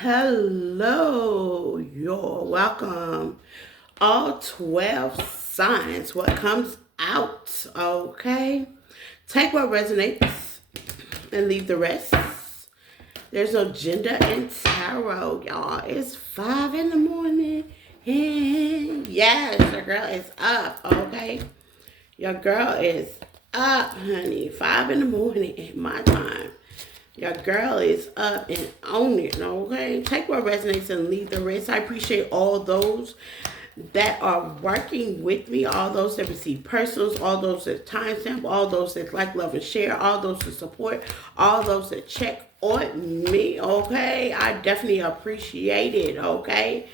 Hello, you're welcome. All 12 signs, what comes out, okay? Take what resonates and leave the rest. There's no gender in tarot, y'all. It's 5 in the morning. And yes, your girl is up, okay? Your girl is up, honey. 5 in the morning at my time. Your girl is up and on it, okay? Take what resonates and leave the rest. I appreciate all those that are working with me, all those that receive personals, all those that timestamp, all those that like, love, and share, all those that support, all those that check on me, okay? I definitely appreciate it, okay?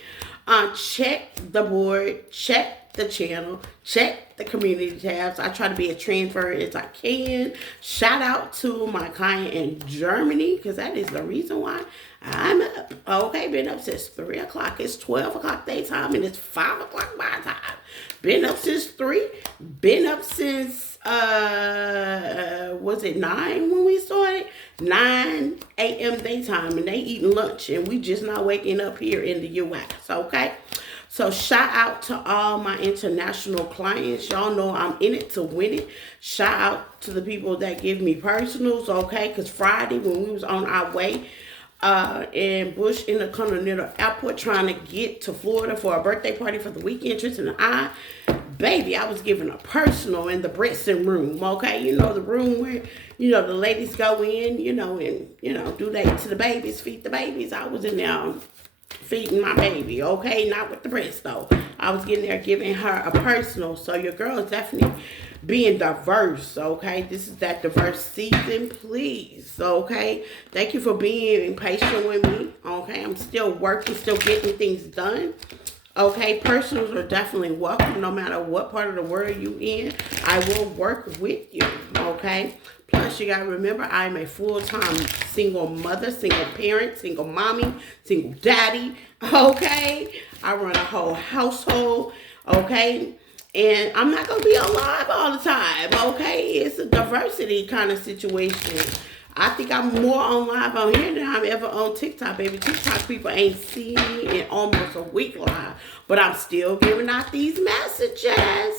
Check the board, check the channel, check the community tabs. I try to be as transparent as I can. Shout out to my client in Germany because that is the reason why I'm up. Okay, been up since 3 o'clock. It's 12 o'clock daytime and it's 5 o'clock my time. Been up since 3. Been up since, was it 9 when we started? 9 a.m. daytime and they eating lunch and we just not waking up here in the U.S., okay? So shout out to all my international clients. Y'all know I'm in it to win it. Shout out to the people that give me personals, okay? Because Friday when we was on our way in Bush Intercontinental Airport trying to get to Florida for a birthday party for the weekend, Tristan and I, baby, I was given a personal in the dressing room, okay? You know, the room where, the ladies go in, and, do they to the babies, feed the babies. I was in there feeding my baby, okay? Not with the breast, though. I was getting there giving her a personal. So your girl is definitely being diverse, okay? This is that diverse season, please, okay? Thank you for being patient with me, okay? I'm still working, still getting things done. Okay, personals are definitely welcome no matter what part of the world you in. I will work with you, okay? Plus, you gotta remember, I'm a full-time single mother, single parent, single mommy, single daddy, okay? I run a whole household, okay? And I'm not gonna be alive all the time, okay? It's a diversity kind of situation. I think I'm more on live on here than I'm ever on TikTok, baby. TikTok people ain't seen me in almost a week live, but I'm still giving out these messages.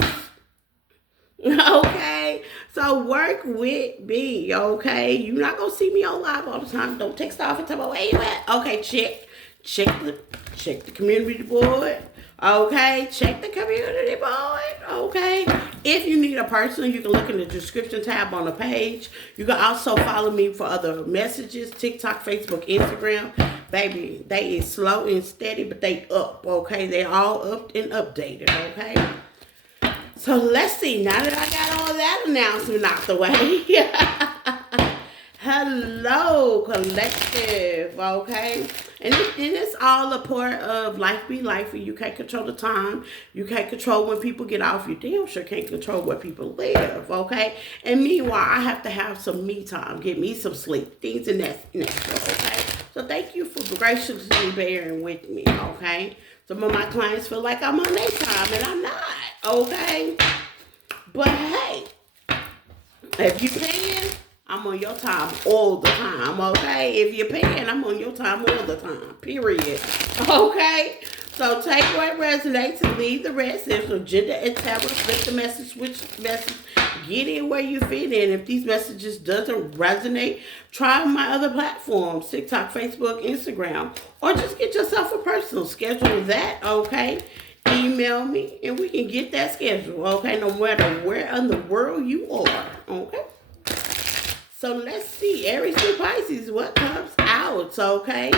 Okay, so work with me, okay? You're not gonna see me on live all the time. Don't text off and tell me where you at. Okay, check the community board. Okay, check the community board. Okay, if you need a person, you can look in the description tab on the page. You can also follow me for other messages: TikTok, Facebook, Instagram. Baby, they is slow and steady, but they up. Okay, they all up and updated. Okay. So let's see. Now that I got all that announcement out the way, hello, collective. Okay, and it's all a part of life. Be life. You can't control the time. You can't control when people get off. You damn sure can't control where people live. Okay, and meanwhile, I have to have some me time. Get me some sleep. Things in that nature. Okay. So thank you for graciously bearing with me. Okay. Some of my clients feel like I'm on their time and I'm not, okay? But hey, if you're paying, I'm on your time all the time, okay? If you're paying, I'm on your time all the time, period. Okay? So take what resonates and leave the rest. There's no gender and tablet. Flip the message, switch the message. Get in where you fit in. If these messages doesn't resonate, try my other platforms, TikTok, Facebook, Instagram, or just get yourself a personal. Schedule that, okay? Email me and we can get that schedule, okay? No matter where in the world you are, okay? So let's see, Aries and Pisces, what comes out, okay?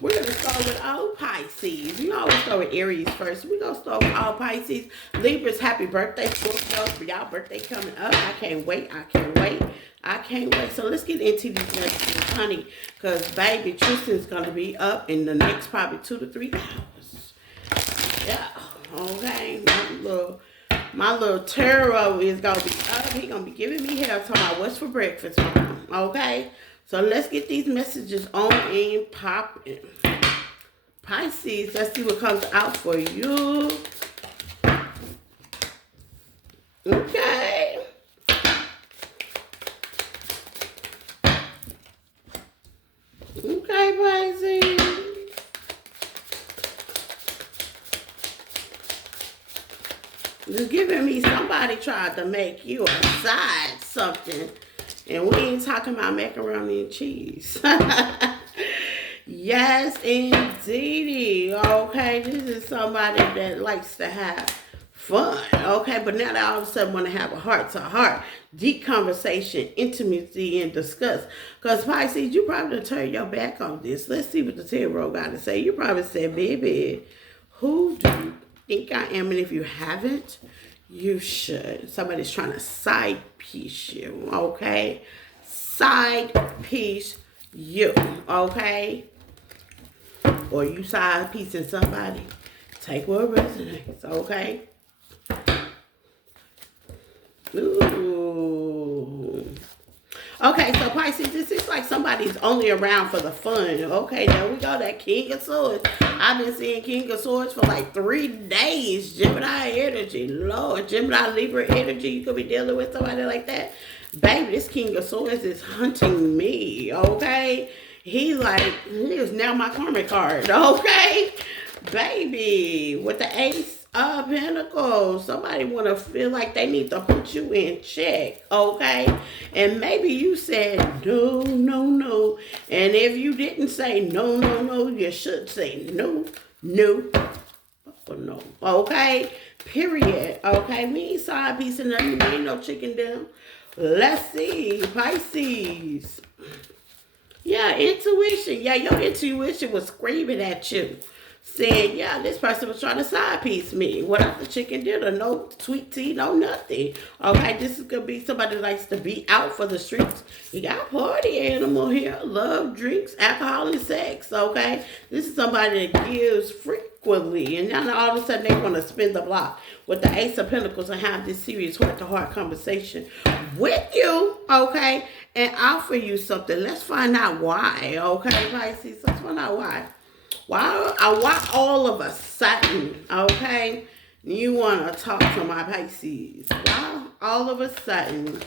We're going to start with all Pisces. You always start with Aries first. We're going to start with all Pisces. Libras, happy birthday. Scorpios, for y'all birthday coming up. I can't wait. I can't wait. So let's get into these messages, honey. Because, baby, Tristan's going to be up in the next probably 2 to 3 hours. Yeah, okay. My little tarot is going to be up. He going to be giving me hell talking about what's for breakfast, mom. Okay? So let's get these messages on and popping. Pisces, let's see what comes out for you. Okay. Okay, Pisces. Just giving me somebody tried to make you a side something. And we ain't talking about macaroni and cheese. Yes, indeedy. Okay, this is somebody that likes to have fun. Okay, but now they all of a sudden want to have a heart to heart, deep conversation, intimacy, and discuss. Because Pisces, you probably turn your back on this. Let's see what the tarot got to say. You probably said, baby, who do you think I am? And if you haven't, you should. Somebody's trying to side piece you. Okay, side piece you. Okay, or you side piecing somebody. Take what resonates. Okay. Ooh. Okay, so Pisces, this is like somebody's only around for the fun. Okay, there we go. That King of Swords. I've been seeing King of Swords for like 3 days. Gemini energy. Lord, Gemini Libra energy. You could be dealing with somebody like that. Baby, this King of Swords is hunting me. Okay? He is now my karmic card. Okay? Baby, with the Ace Pentacles. Somebody want to feel like they need to put you in check, okay? And maybe you said no, no, no. And if you didn't say no, no, no, you should say no, no, no. Okay? Period. Okay? We ain't side piecing nothing. We ain't no chicken dinner. Let's see. Pisces. Yeah, intuition. Yeah, your intuition was screaming at you, saying, yeah, this person was trying to side piece me without the chicken dinner, no sweet tea, no nothing. Okay, this is going to be somebody that likes to be out for the streets. You got a party animal here, love, drinks, alcohol, and sex, okay? This is somebody that gives frequently, and then all of a sudden they want to spin the block with the Ace of Pentacles and have this serious heart-to-heart conversation with you, okay, and offer you something. Let's find out why, okay, Pisces? Let's find out why. Why all of a sudden, okay, you want to talk to my Pisces? Why all of a sudden,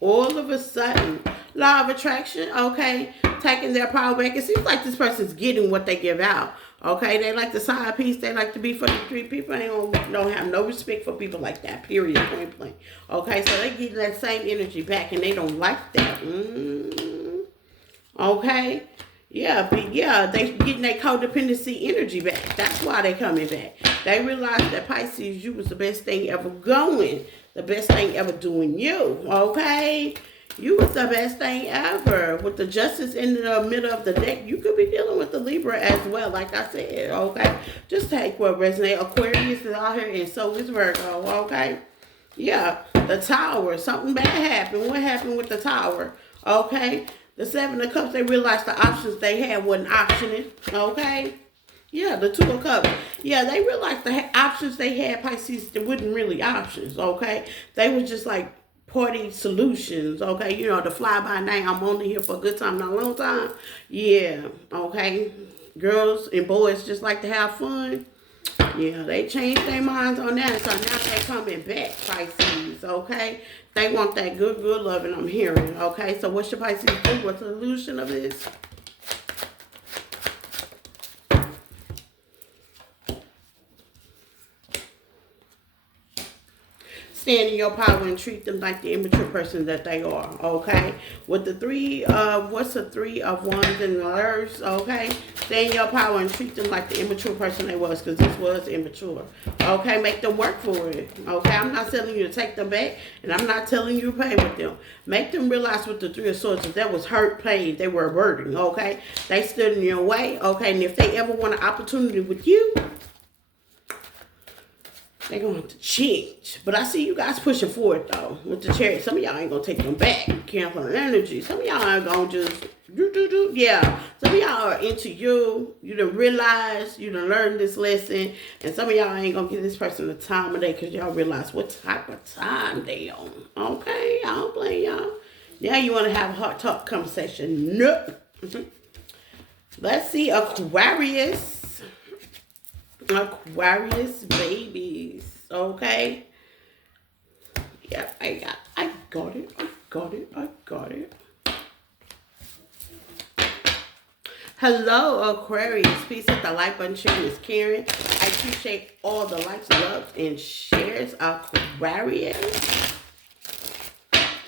law of attraction, okay, taking their power back. It seems like this person's getting what they give out, okay? They like the side piece. They like to be for the street. People don't have no respect for people like that, period, point blank. Okay, so they get that same energy back, and they don't like that. Okay? Yeah, they getting their codependency energy back. That's why they coming back. They realized that Pisces, you was the best thing ever going. The best thing ever doing you, okay? You was the best thing ever. With the Justice in the middle of the deck, you could be dealing with the Libra as well, like I said, okay? Just take what resonates. Aquarius is out here, and so is Virgo, okay? Yeah, the Tower. Something bad happened. What happened with the Tower, okay? The Seven of Cups, they realized the options they had wasn't optioning, okay? Yeah, the Two of Cups. Yeah, they realized the options they had, Pisces, they wasn't really options, okay? They were just like party solutions, okay? You know, the fly-by-night, I'm only here for a good time, not a long time. Yeah, okay? Girls and boys just like to have fun. Yeah, they changed their minds on that, so now they coming back, Pisces, okay? They want that good loving I'm hearing, okay? So what's your Pisces do? What's the solution of this? Stand in your power and treat them like the immature person that they are, okay? With the Three of Wands in reverse, okay? Stand in your power and treat them like the immature person they was, because this was immature, okay? Make them work for it, okay? I'm not telling you to take them back, and I'm not telling you to play with them. Make them realize with the Three of Swords that was hurt, pain, they were a burden, okay? They stood in your way, okay? And if they ever want an opportunity with you, they're going to have to change. But I see you guys pushing forward, though, with the Chariot. Some of y'all ain't going to take them back. Cancel energy. Some of y'all ain't going to just Yeah. Some of y'all are into you. You done realize, you done learned this lesson. And some of y'all ain't going to give this person the time of day because y'all realize what type of time they on. Okay? I don't blame y'all. Yeah, you want to have a heart talk conversation. Nope. Let's see. Aquarius. Aquarius babies, okay? Yeah, I got it. Hello, Aquarius. Please hit the like button, share this, Karen. I appreciate all the likes, loves, and shares. Aquarius.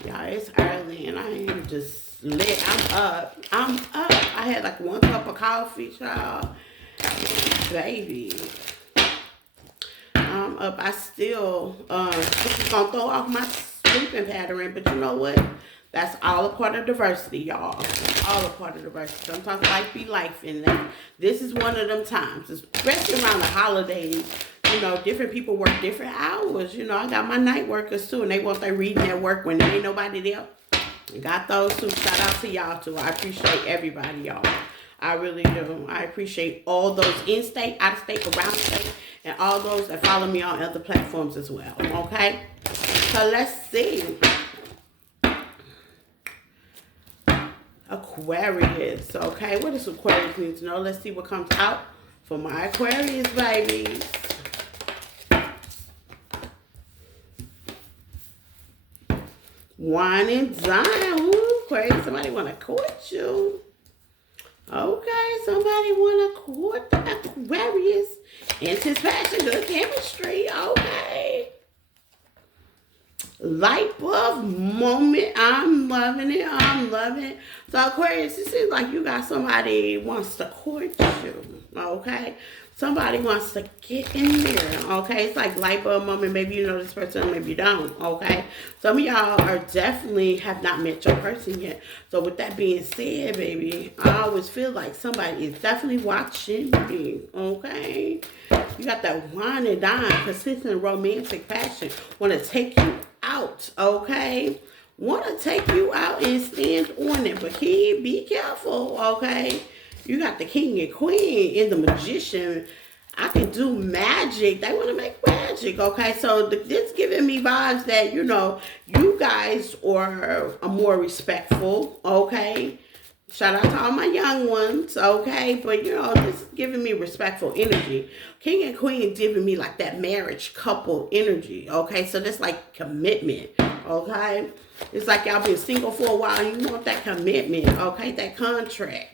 Y'all, it's early and I am just lit. I'm up. I had like 1 cup of coffee, y'all. Baby. I'm up. I still this is gonna throw off my sleeping pattern, but you know what? That's all a part of diversity, y'all. All a part of diversity. Sometimes life be life, and this is one of them times, especially around the holidays. You know, different people work different hours. You know, I got my night workers too, and they want their reading at work when there ain't nobody there. I got those too. Shout out to y'all too. I appreciate everybody, y'all. I really do. I appreciate all those in-state, out-of-state, around state, and all those that follow me on other platforms as well. Okay? So let's see. Aquarius. Okay, what does Aquarius need to know? Let's see what comes out for my Aquarius babies. Wine and dine. Ooh, Aquarius. Somebody want to court you. Okay, somebody want to court the Aquarius. Anticipation, good chemistry. Okay. Light bulb moment. I'm loving it. I'm loving it. So Aquarius, it seems like you got somebody wants to court you. Okay. Somebody wants to get in there. Okay. It's like light bulb moment. Maybe you know this person, maybe you don't. Okay. Some of y'all are definitely have not met your person yet. So with that being said, baby, I always feel like somebody is definitely watching me. Okay. You got that wine and dine, consistent romantic passion. Want to take you out, okay? Want to take you out and stand on it, but be careful, okay? You got the king and queen and the magician. I can do magic. They want to make magic, okay? So this giving me vibes that, you know, you guys are more respectful, okay? Shout out to all my young ones, okay? But, you know, this is giving me respectful energy. King and queen giving me like that marriage couple energy, okay? So that's like commitment, okay? It's like y'all been single for a while and you want that commitment, okay? That contract.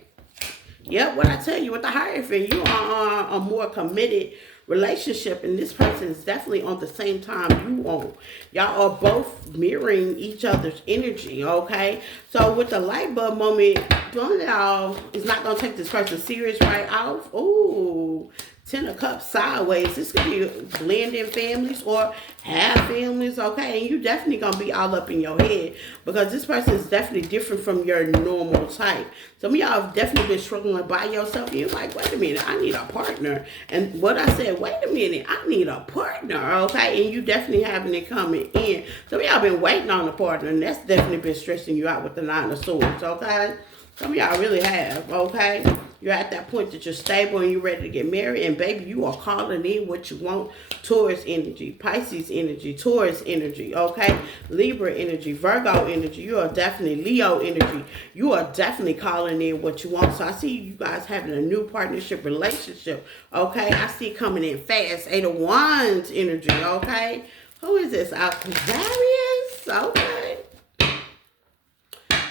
Yep, what I tell you with the Hierophant, you are a more committed relationship, and this person is definitely on the same time you on. Y'all are both mirroring each other's energy, okay? So with the light bulb moment, one of y'all is not going to take this person serious right off. Ooh, 10 of Cups sideways. This could be blending families or half families, okay? And you definitely going to be all up in your head because this person is definitely different from your normal type. Some of y'all have definitely been struggling by yourself. And you're like, wait a minute, I need a partner. And what I said, wait a minute, I need a partner, okay? And you definitely having it coming in. Some of y'all been waiting on a partner, and that's definitely been stressing you out with the 9 of Swords, okay? Some of y'all really have, okay? You're at that point that you're stable and you're ready to get married. And baby, you are calling in what you want. Taurus energy, Pisces energy, Taurus energy, okay? Libra energy, Virgo energy. You are definitely Leo energy. You are definitely calling in what you want. So I see you guys having a new partnership relationship, okay? I see it coming in fast. 8 of Wands energy, okay? Who is this? Aquarius, okay?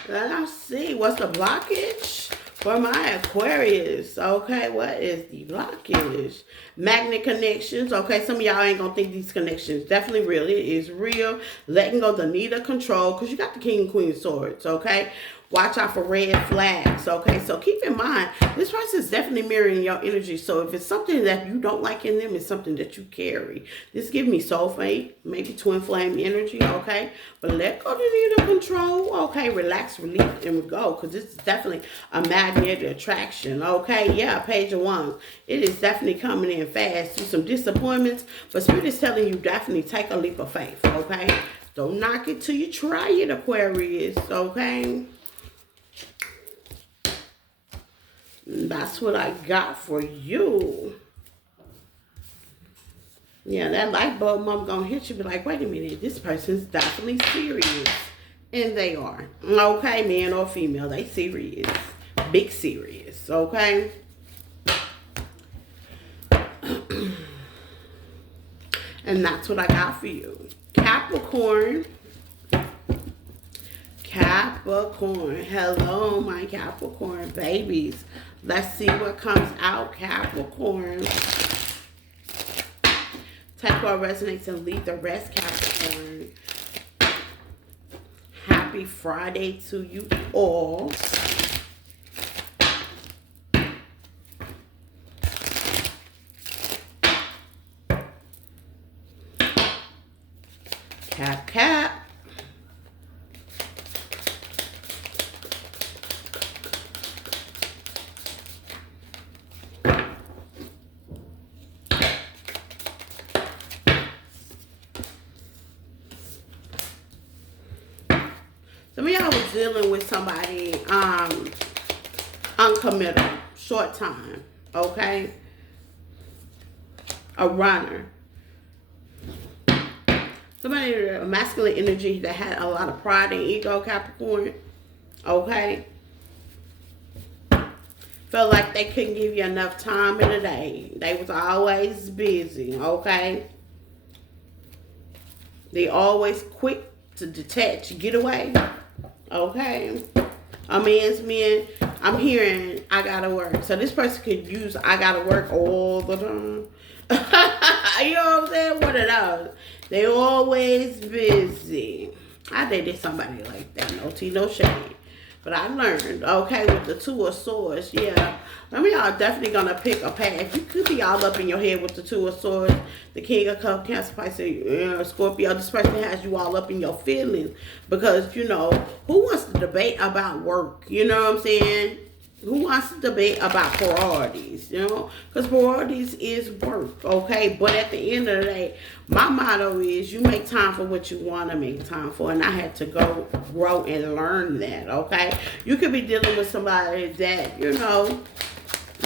Let's see. What's the blockage for my Aquarius? Okay, what is the blockage? Magnet connections. Okay, some of y'all ain't gonna think these connections definitely real. It is real. Letting go the need of control because you got the King and Queen of Swords. Okay. Watch out for red flags, okay? So keep in mind, this person is definitely mirroring your energy. So if it's something that you don't like in them, it's something that you carry. This gives me soulmate, maybe twin flame energy, okay? But let go the need of control, okay? Relax, release, and go, because this is definitely a magnetic attraction, okay? Yeah, Page of Wands. It is definitely coming in fast through some disappointments, but Spirit is telling you definitely take a leap of faith, okay? Don't knock it till you try it, Aquarius, okay? That's what I got for you. Yeah, that light bulb mom gonna hit you, be like, wait a minute, this person's definitely serious. And they are. Okay, man or female, they serious. Big serious, okay? And that's what I got for you. Capricorn. Capricorn. Hello, my Capricorn babies. Let's see what comes out, Capricorn. Take what resonates and leave the rest, Capricorn. Happy Friday to you all. Cap, cap. Some of y'all was dealing with somebody uncommitted, short time, okay? A runner. Somebody with a masculine energy that had a lot of pride and ego, Capricorn, okay? Felt like they couldn't give you enough time in the day. They was always busy, okay? They always quick to detach, get away. Okay. A man's men, I'm hearing I gotta work. So this person could use I gotta work all the time. You know what I'm saying? One of those. They always busy. I dated somebody like that. No tea, no shade. But I learned, okay, with the Two of Swords, yeah. Some of y'all definitely gonna pick a path. You could be all up in your head with the Two of Swords, the King of Cups, Cancer, Pisces, Scorpio. This person has you all up in your feelings because, you know, who wants to debate about work? You know what I'm saying? Who wants to debate about priorities, you know? Because priorities is work, okay? But at the end of the day, my motto is you make time for what you want to make time for. And I had to go grow and learn that, okay? You could be dealing with somebody that, you know,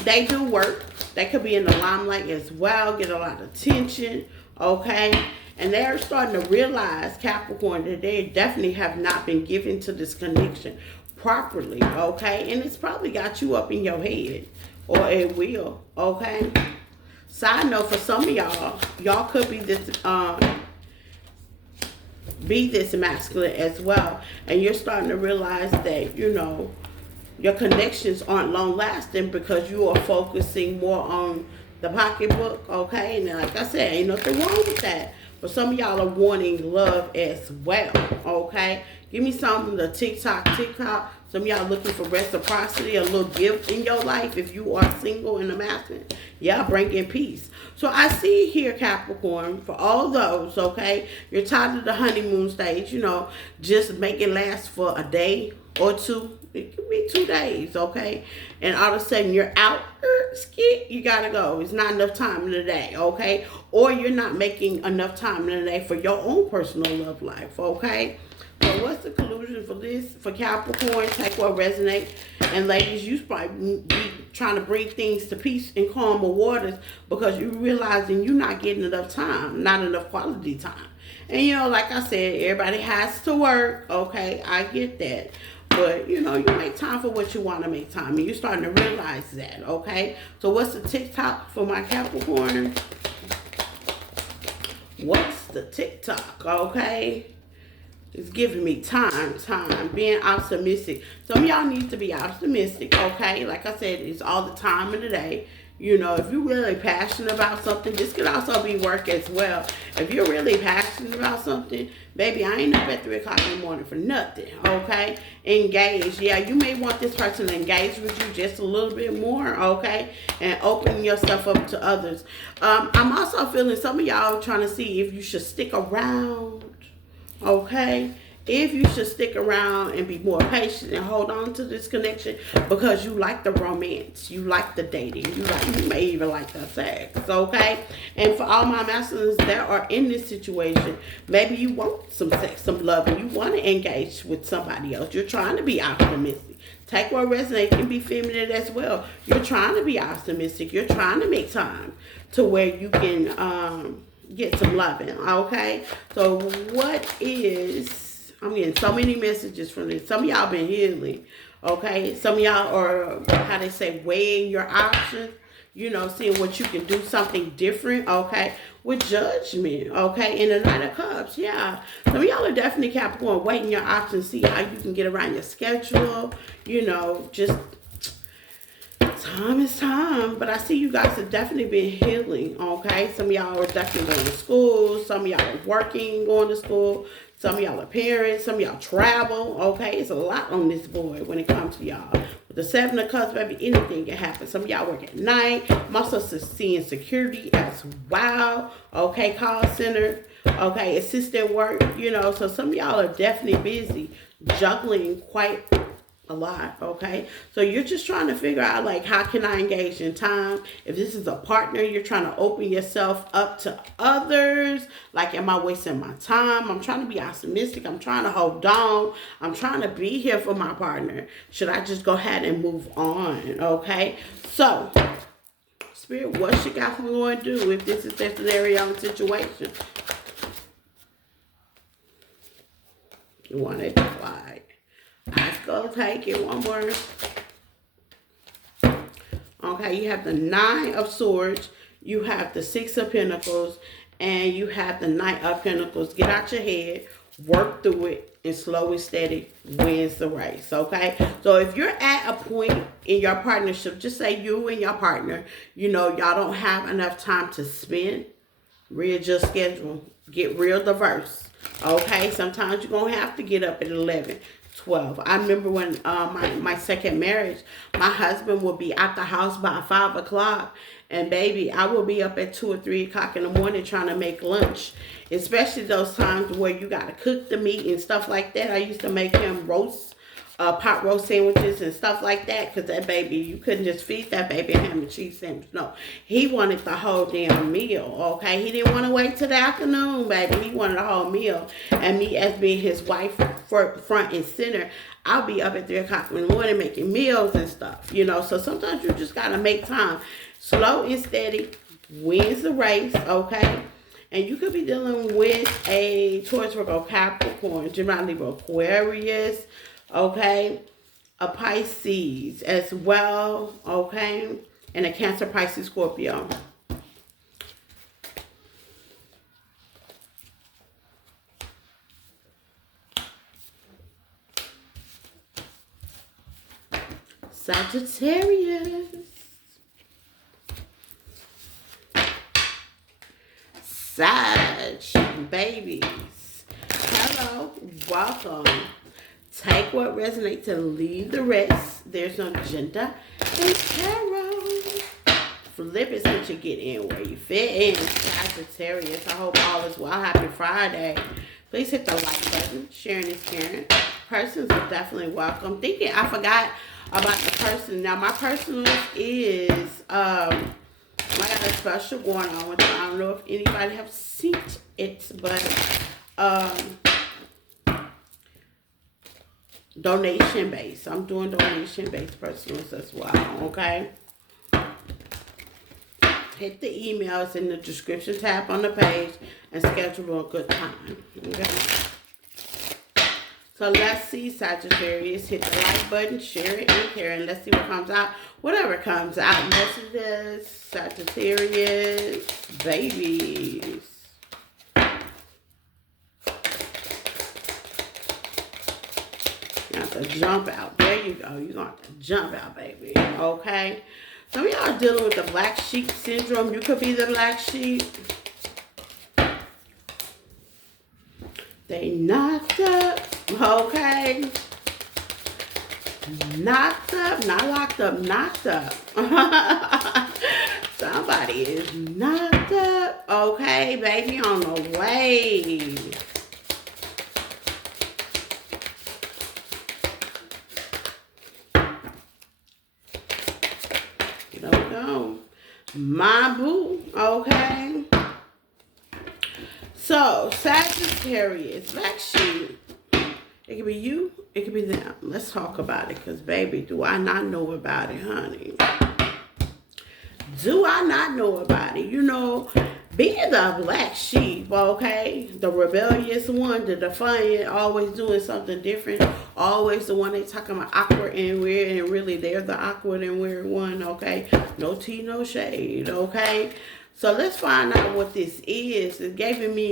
they do work. They could be in the limelight as well, get a lot of attention, okay? And they're starting to realize, Capricorn, that they definitely have not been given to this connection properly, okay? And it's probably got you up in your head, or it will, okay? Side note, for some of y'all could be this masculine as well, and you're starting to realize that, you know, your connections aren't long lasting because you are focusing more on the pocketbook, okay? And like I said, ain't nothing wrong with that. But some of y'all are wanting love as well, okay? Give me some of the TikTok. Some of y'all looking for reciprocity, a little gift in your life. If you are single and a masculine, yeah, bring in peace. So I see here, Capricorn, for all those, okay? You're tired of the honeymoon stage, you know, just make it last for a day or two. It could be 2 days, okay? And all of a sudden you're out, skit, you gotta go. It's not enough time in the day, okay? Or you're not making enough time in the day for your own personal love life, okay? So what's the conclusion for this? For Capricorn, take what resonates. And ladies, you probably be trying to bring things to peace and calmer waters because you're realizing you're not getting enough time, not enough quality time. And, you know, like I said, everybody has to work, okay? I get that. But, you know, you make time for what you want to make time. And you're starting to realize that, okay? So what's the TikTok for my Capricorn? What's the TikTok, okay? It's giving me time, being optimistic. Some of y'all need to be optimistic, okay? Like I said, it's all the time in the day. You know, if you're really passionate about something, this could also be work as well. If you're really passionate about something, baby, I ain't up at 3 o'clock in the morning for nothing, okay? Engage. Yeah, you may want this person to engage with you just a little bit more, okay? And open yourself up to others. I'm also feeling some of y'all trying to see if you should stick around, okay? If you should stick around and be more patient and hold on to this connection because you like the romance, you like the dating, you may even like the sex, okay? And for all my masculines that are in this situation, maybe you want some sex, some love, and you want to engage with somebody else. You're trying to be optimistic. Take what resonates, can be feminine as well. You're trying to be optimistic. You're trying to make time to where you can get some loving, okay? So what is... I'm getting so many messages from this. Some of y'all been healing, okay? Some of y'all are, how they say, weighing your options. You know, seeing what you can do something different, okay? With judgment, okay? In the Knight of Cups, yeah. Some of y'all are definitely Capricorn, weighing your options, see how you can get around your schedule. You know, just Time is time, but I see you guys have definitely been healing, okay? Some of y'all are definitely going to school. Some of y'all are working, going to school. Some of y'all are parents. Some of y'all travel, okay? It's a lot on this board when it comes to y'all. With the Seven of Cups, baby, anything can happen. Some of y'all work at night. I'm also seeing security as well, okay? Call center, okay? Assistant work, you know. So some of y'all are definitely busy, juggling quite a lot, okay? So you're just trying to figure out, like, how can I engage in time? If this is a partner, you're trying to open yourself up to others. Like, am I wasting my time? I'm trying to be optimistic. I'm trying to hold on. I'm trying to be here for my partner. Should I just go ahead and move on, okay? So, Spirit, what you got going to do if this is their scenario and situation? You want it to fly. Let's go take it one more. Okay, you have the Nine of Swords, you have the Six of Pentacles, and you have the Knight of Pentacles. Get out your head, work through it, and slow and steady wins the race, okay? So if you're at a point in your partnership, just say you and your partner, you know, y'all don't have enough time to spend, readjust schedule, get real diverse, okay? Sometimes you're going to have to get up at 11. 12. I remember when my second marriage, my husband would be at the house by 5 o'clock, and baby, I would be up at 2 or 3 o'clock in the morning trying to make lunch, especially those times where you got to cook the meat and stuff like that. I used to make him pot roast sandwiches and stuff like that, because that baby, you couldn't just feed that baby a ham and cheese sandwich. No, he wanted the whole damn meal, okay? He didn't want to wait till the afternoon, baby. He wanted a whole meal. And me, as being his wife, front and center, I'll be up at 3 o'clock in the morning making meals and stuff, you know? So sometimes you just got to make time. Slow and steady wins the race, okay? And you could be dealing with a Taurus, Virgo, Capricorn, Gemini, Libra, Aquarius, okay, a Pisces as well, okay, and a Cancer, Pisces, Scorpio. Sagittarius. Sag, babies. Hello, welcome. Take what resonates and leave the rest. There's no agenda in tarot. Flip it so you get in where you fit in. Sagittarius, I hope all is well. Happy Friday. Please hit the like button. Sharing is caring. Persons are definitely welcome. Thinking I forgot about the person. Now my personal is I got a special going on with it. I don't know if anybody have seen it, but donation based. I'm doing donation based personals as well, okay? Hit the emails in the description tab on the page and schedule a good time, okay? So let's see, Sagittarius. Hit the like button, share it, and care, and let's see what comes out. Whatever comes out, messages, Sagittarius, babies. You have to jump out. There you go. You're going to have to jump out, baby. Okay? Some of y'all are dealing with the black sheep syndrome. You could be the black sheep. They knocked up. Okay? Knocked up. Not locked up. Knocked up. Somebody is knocked up. Okay, baby, on the way. My boo, okay? So, Sagittarius, black sheep. It could be you, it could be them. Let's talk about it, because, baby, do I not know about it, honey? Do I not know about it? You know, being the black sheep, okay? The rebellious one, the defiant, always doing something different. Always the one they talking about awkward and weird, and really they're the awkward and weird one, okay? No tea, no shade, okay? So let's find out what this is. It's giving me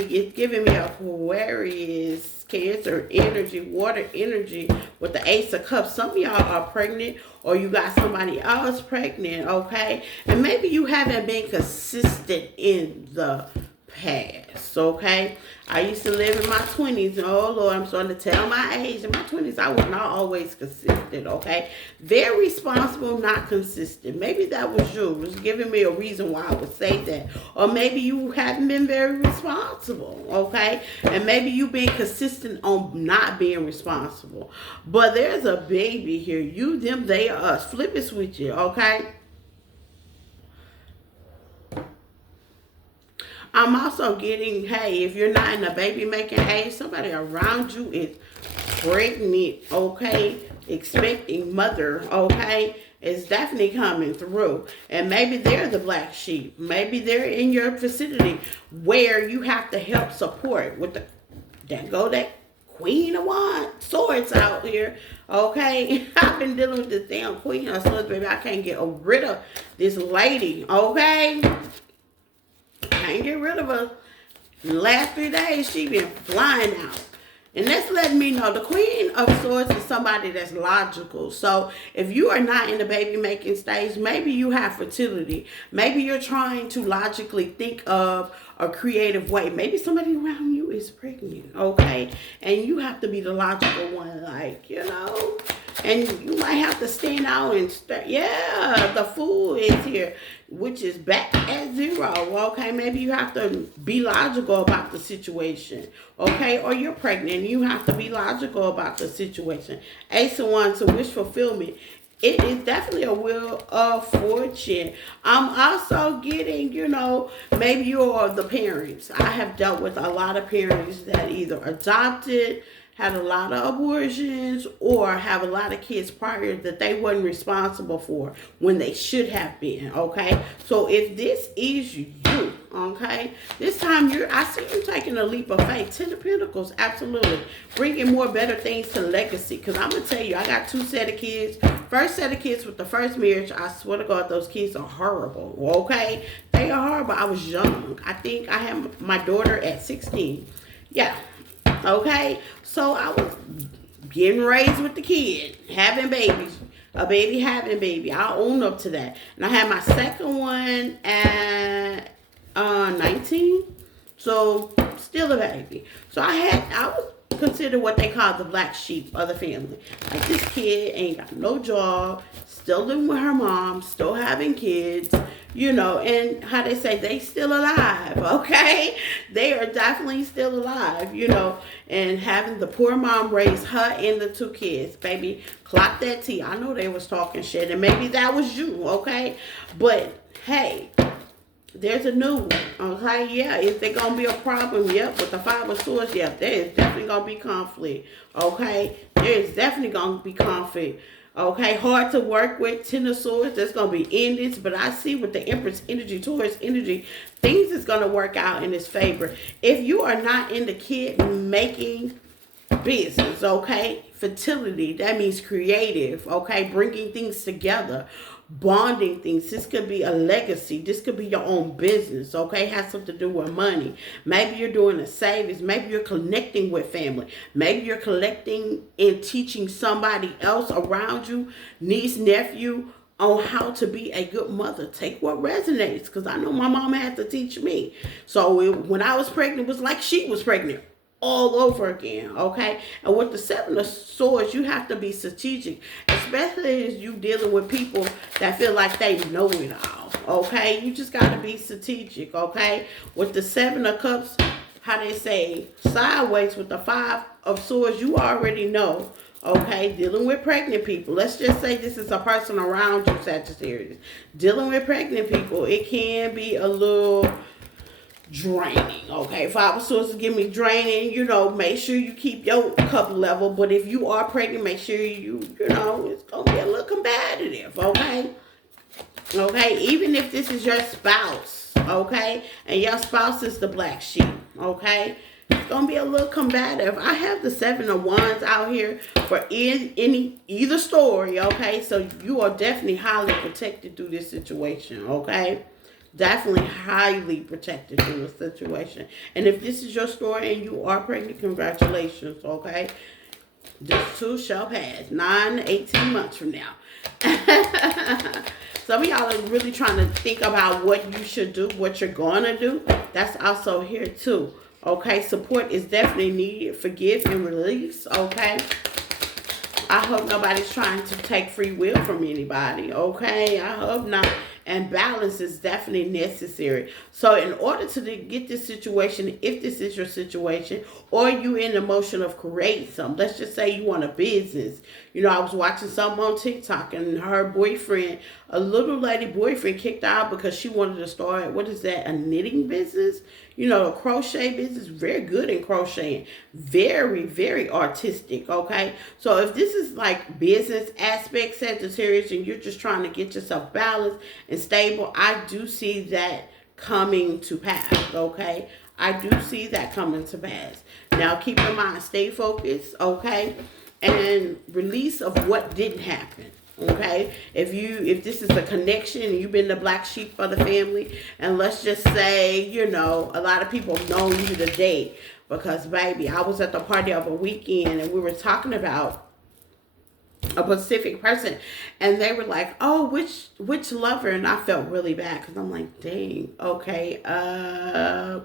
Aquarius, Cancer energy, water energy with the Ace of Cups. Some of y'all are pregnant or you got somebody else pregnant, okay? And maybe you haven't been consistent in the past, okay? I used to live in my 20s. Oh, Lord, I'm starting to tell my age. In my 20s, I was not always consistent, okay? Very responsible, not consistent. Maybe that was you. It was giving me a reason why I would say that. Or maybe you haven't been very responsible, okay? And maybe you've been consistent on not being responsible. But there's a baby here. You, them, they, us. Flip it, switch it, okay? I'm also getting, hey, if you're not in the baby making age, somebody around you is pregnant, okay? Expecting mother, okay? It's definitely coming through. And maybe they're the black sheep. Maybe they're in your vicinity where you have to help support with that Queen of Wands swords out here, okay? I've been dealing with this damn Queen of Swords, baby. I can't get rid of this lady, okay? Can't get rid of her. The last 3 days, she been flying out. And that's letting me know the Queen of Swords is somebody that's logical. So if you are not in the baby making stage, maybe you have fertility. Maybe you're trying to logically think of a creative way. Maybe somebody around you is pregnant, okay? And you have to be the logical one, like, and you might have to stand out and start. Yeah, the Fool is here, which is back at 0. Okay, maybe you have to be logical about the situation. Okay, or you're pregnant, and you have to be logical about the situation. Ace of Wands, so wish fulfillment. It is definitely a wheel of fortune. I'm also getting, maybe you're the parents. I have dealt with a lot of parents that either adopted, had a lot of abortions, or have a lot of kids prior that they weren't responsible for when they should have been, okay? So if this is you, okay, this time I see you taking a leap of faith. 10 of Pentacles, absolutely. Bringing more better things to legacy. Because I'm going to tell you, I got 2 set of kids. First set of kids with the first marriage, I swear to God, those kids are horrible, okay? They are horrible. I was young. I think I had my daughter at 16. Yeah. Okay, so I was getting raised with the kid, having babies, a baby having baby. I own up to that. And I had my second one at 19, so still a baby. So I was considered what they call the black sheep of the family. Like, this kid ain't got no job, still living with her mom, still having kids, and how they say, they still alive, okay? They are definitely still alive, and having the poor mom raise her and the 2 kids. Baby, clock that tea. I know they was talking shit, and maybe that was you, okay? But, hey, there's a new one, okay? Yeah, is there going to be a problem? Yep, with the 5 of Swords, yeah, there is definitely going to be conflict, okay? There is definitely going to be conflict. Okay, hard to work with. 10 of Swords, there's going to be endings. But I see with the Empress energy, Taurus energy, things is going to work out in his favor. If you are not in the kid making business, okay, fertility, that means creative, okay, bringing things together, bonding things. This could be a legacy. This could be your own business, okay? Has something to do with money. Maybe you're doing a savings. Maybe you're connecting with family. Maybe you're collecting and teaching somebody else around you, niece, nephew, on how to be a good mother. Take what resonates, because I know my mom had to teach me. So when I was pregnant, it was like she was pregnant all over again, okay? And with the 7 of Swords, you have to be strategic, especially as you dealing with people that feel like they know it all, okay? You just got to be strategic, okay? With the 7 of Cups, how they say, sideways with the 5 of Swords, you already know, okay? Dealing with pregnant people. Let's just say this is a person around you, Sagittarius. Dealing with pregnant people, it can be a little draining, okay? 5 of Swords give me draining. Make sure you keep your cup level. But if you are pregnant, make sure it's gonna be a little competitive, okay? Okay, even if this is your spouse, okay, and your spouse is the black sheep, okay, it's gonna be a little combative. I have the 7 of Wands out here for either story, okay? So you are definitely highly protected through this situation, okay? definitely highly protected in the situation. And if this is your story and you are pregnant, congratulations, okay? This too shall pass. 9 to 18 months from now. Some of y'all are really trying to think about what you should do, what you're going to do. That's also here too. Okay, support is definitely needed. Forgive and release. Okay. I hope nobody's trying to take free will from anybody, okay? I hope not. And balance is definitely necessary. So in order to get this situation, if this is your situation, or you in the motion of creating something, let's just say you want a business. You know, I was watching something on TikTok and her boyfriend, a little lady boyfriend kicked out because she wanted to start, what is that, a knitting business? You know, a crochet business, very good in crocheting, very, very artistic, okay? So if this is like business aspect, Sagittarius, and you're just trying to get yourself balanced and stable, I do see that coming to pass, okay? I do see that coming to pass. Now, keep in mind, stay focused, okay? And release of what didn't happen. Okay, if this is a connection and you've been the black sheep for the family, and let's just say, you know, a lot of people have known you to date because, baby, I was at the party of a weekend and we were talking about a specific person, and they were like, "Oh, which lover?" And I felt really bad because I'm like, "Dang, okay." I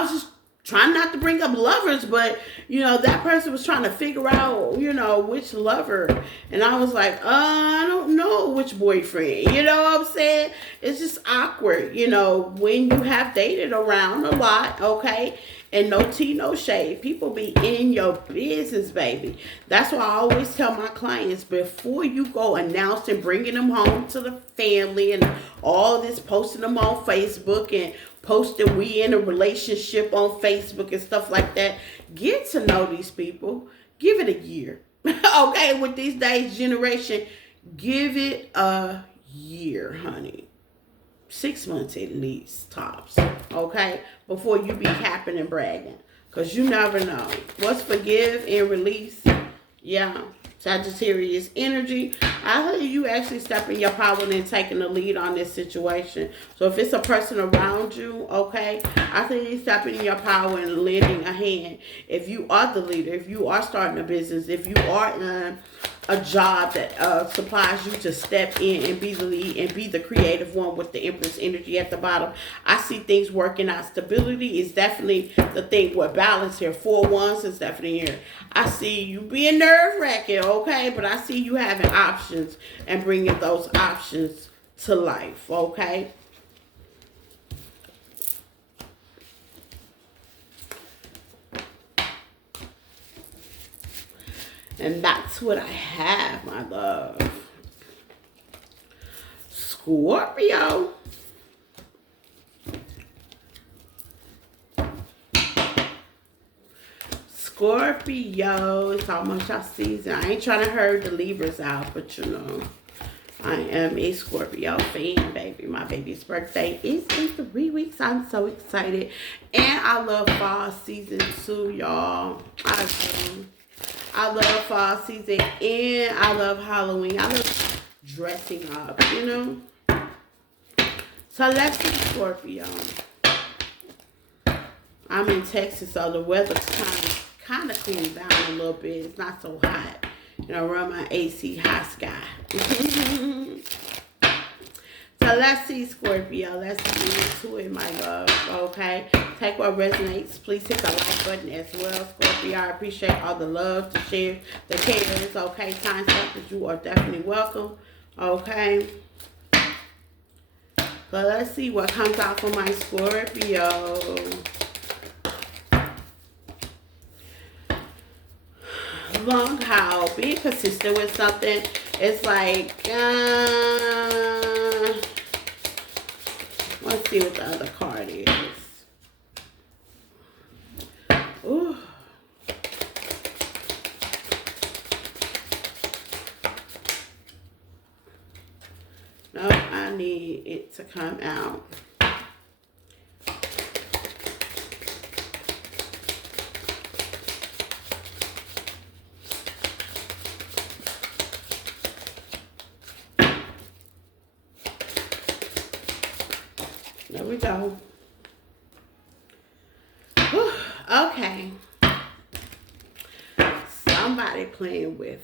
was just trying not to bring up lovers, but you know, that person was trying to figure out, you know, which lover. And I was like, I don't know which boyfriend. You know what I'm saying? It's just awkward, you know, when you have dated around a lot, okay? And no tea, no shade. People be in your business, baby. That's why I always tell my clients, before you go announcing, bringing them home to the family and all this, posting them on Facebook and posting we in a relationship on Facebook and stuff like that, get to know these people. Give it a year. Okay, with these days generation, give it a year, honey. 6 months at least, tops. Okay, before you be capping and bragging, because you never know. What's forgive and release? Yeah, Sagittarius energy. I heard you actually stepping your power and taking the lead on this situation. So if it's a person around you, okay, I think you stepping in your power and lending a hand. If you are the leader, if you are starting a business, if you are in a job that supplies you to step in and be the lead and be the creative one with the Empress energy at the bottom, I see things working out. Stability is definitely the thing with balance here. 4-1 is definitely here. I see you being nerve-wracking, okay? But I see you having options and bringing those options to life, okay? And that's what I have, my love. Scorpio. Scorpio, it's almost your season. I ain't trying to herd the Libras out, but you know, I am a Scorpio fan, baby. My baby's birthday is in 3 weeks. I'm so excited. And I love fall season too, y'all. I do. I love fall season and I love Halloween. I love dressing up, you know. So let's do Scorpio. I'm in Texas, so the weather's kind of cooling down a little bit. It's not so hot. You know, run my AC hot sky. So let's see, Scorpio. Let's get into it, my love. Okay. Take what resonates. Please hit the like button as well, Scorpio. I appreciate all the love, the share, the cares. Okay. Time suckers, you are definitely welcome. Okay. So let's see what comes out for my Scorpio. Long haul. Being consistent with something. It's like, let's see what the other card is. Ooh. Nope, I need it to come out. There we go. Whew. Okay. Somebody playing with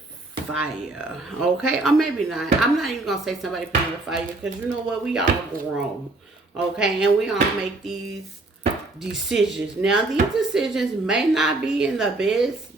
fire. Okay? Or maybe not. I'm not even going to say somebody playing with fire because you know what? We all grown. Okay? And we all make these decisions. Now, these decisions may not be in the best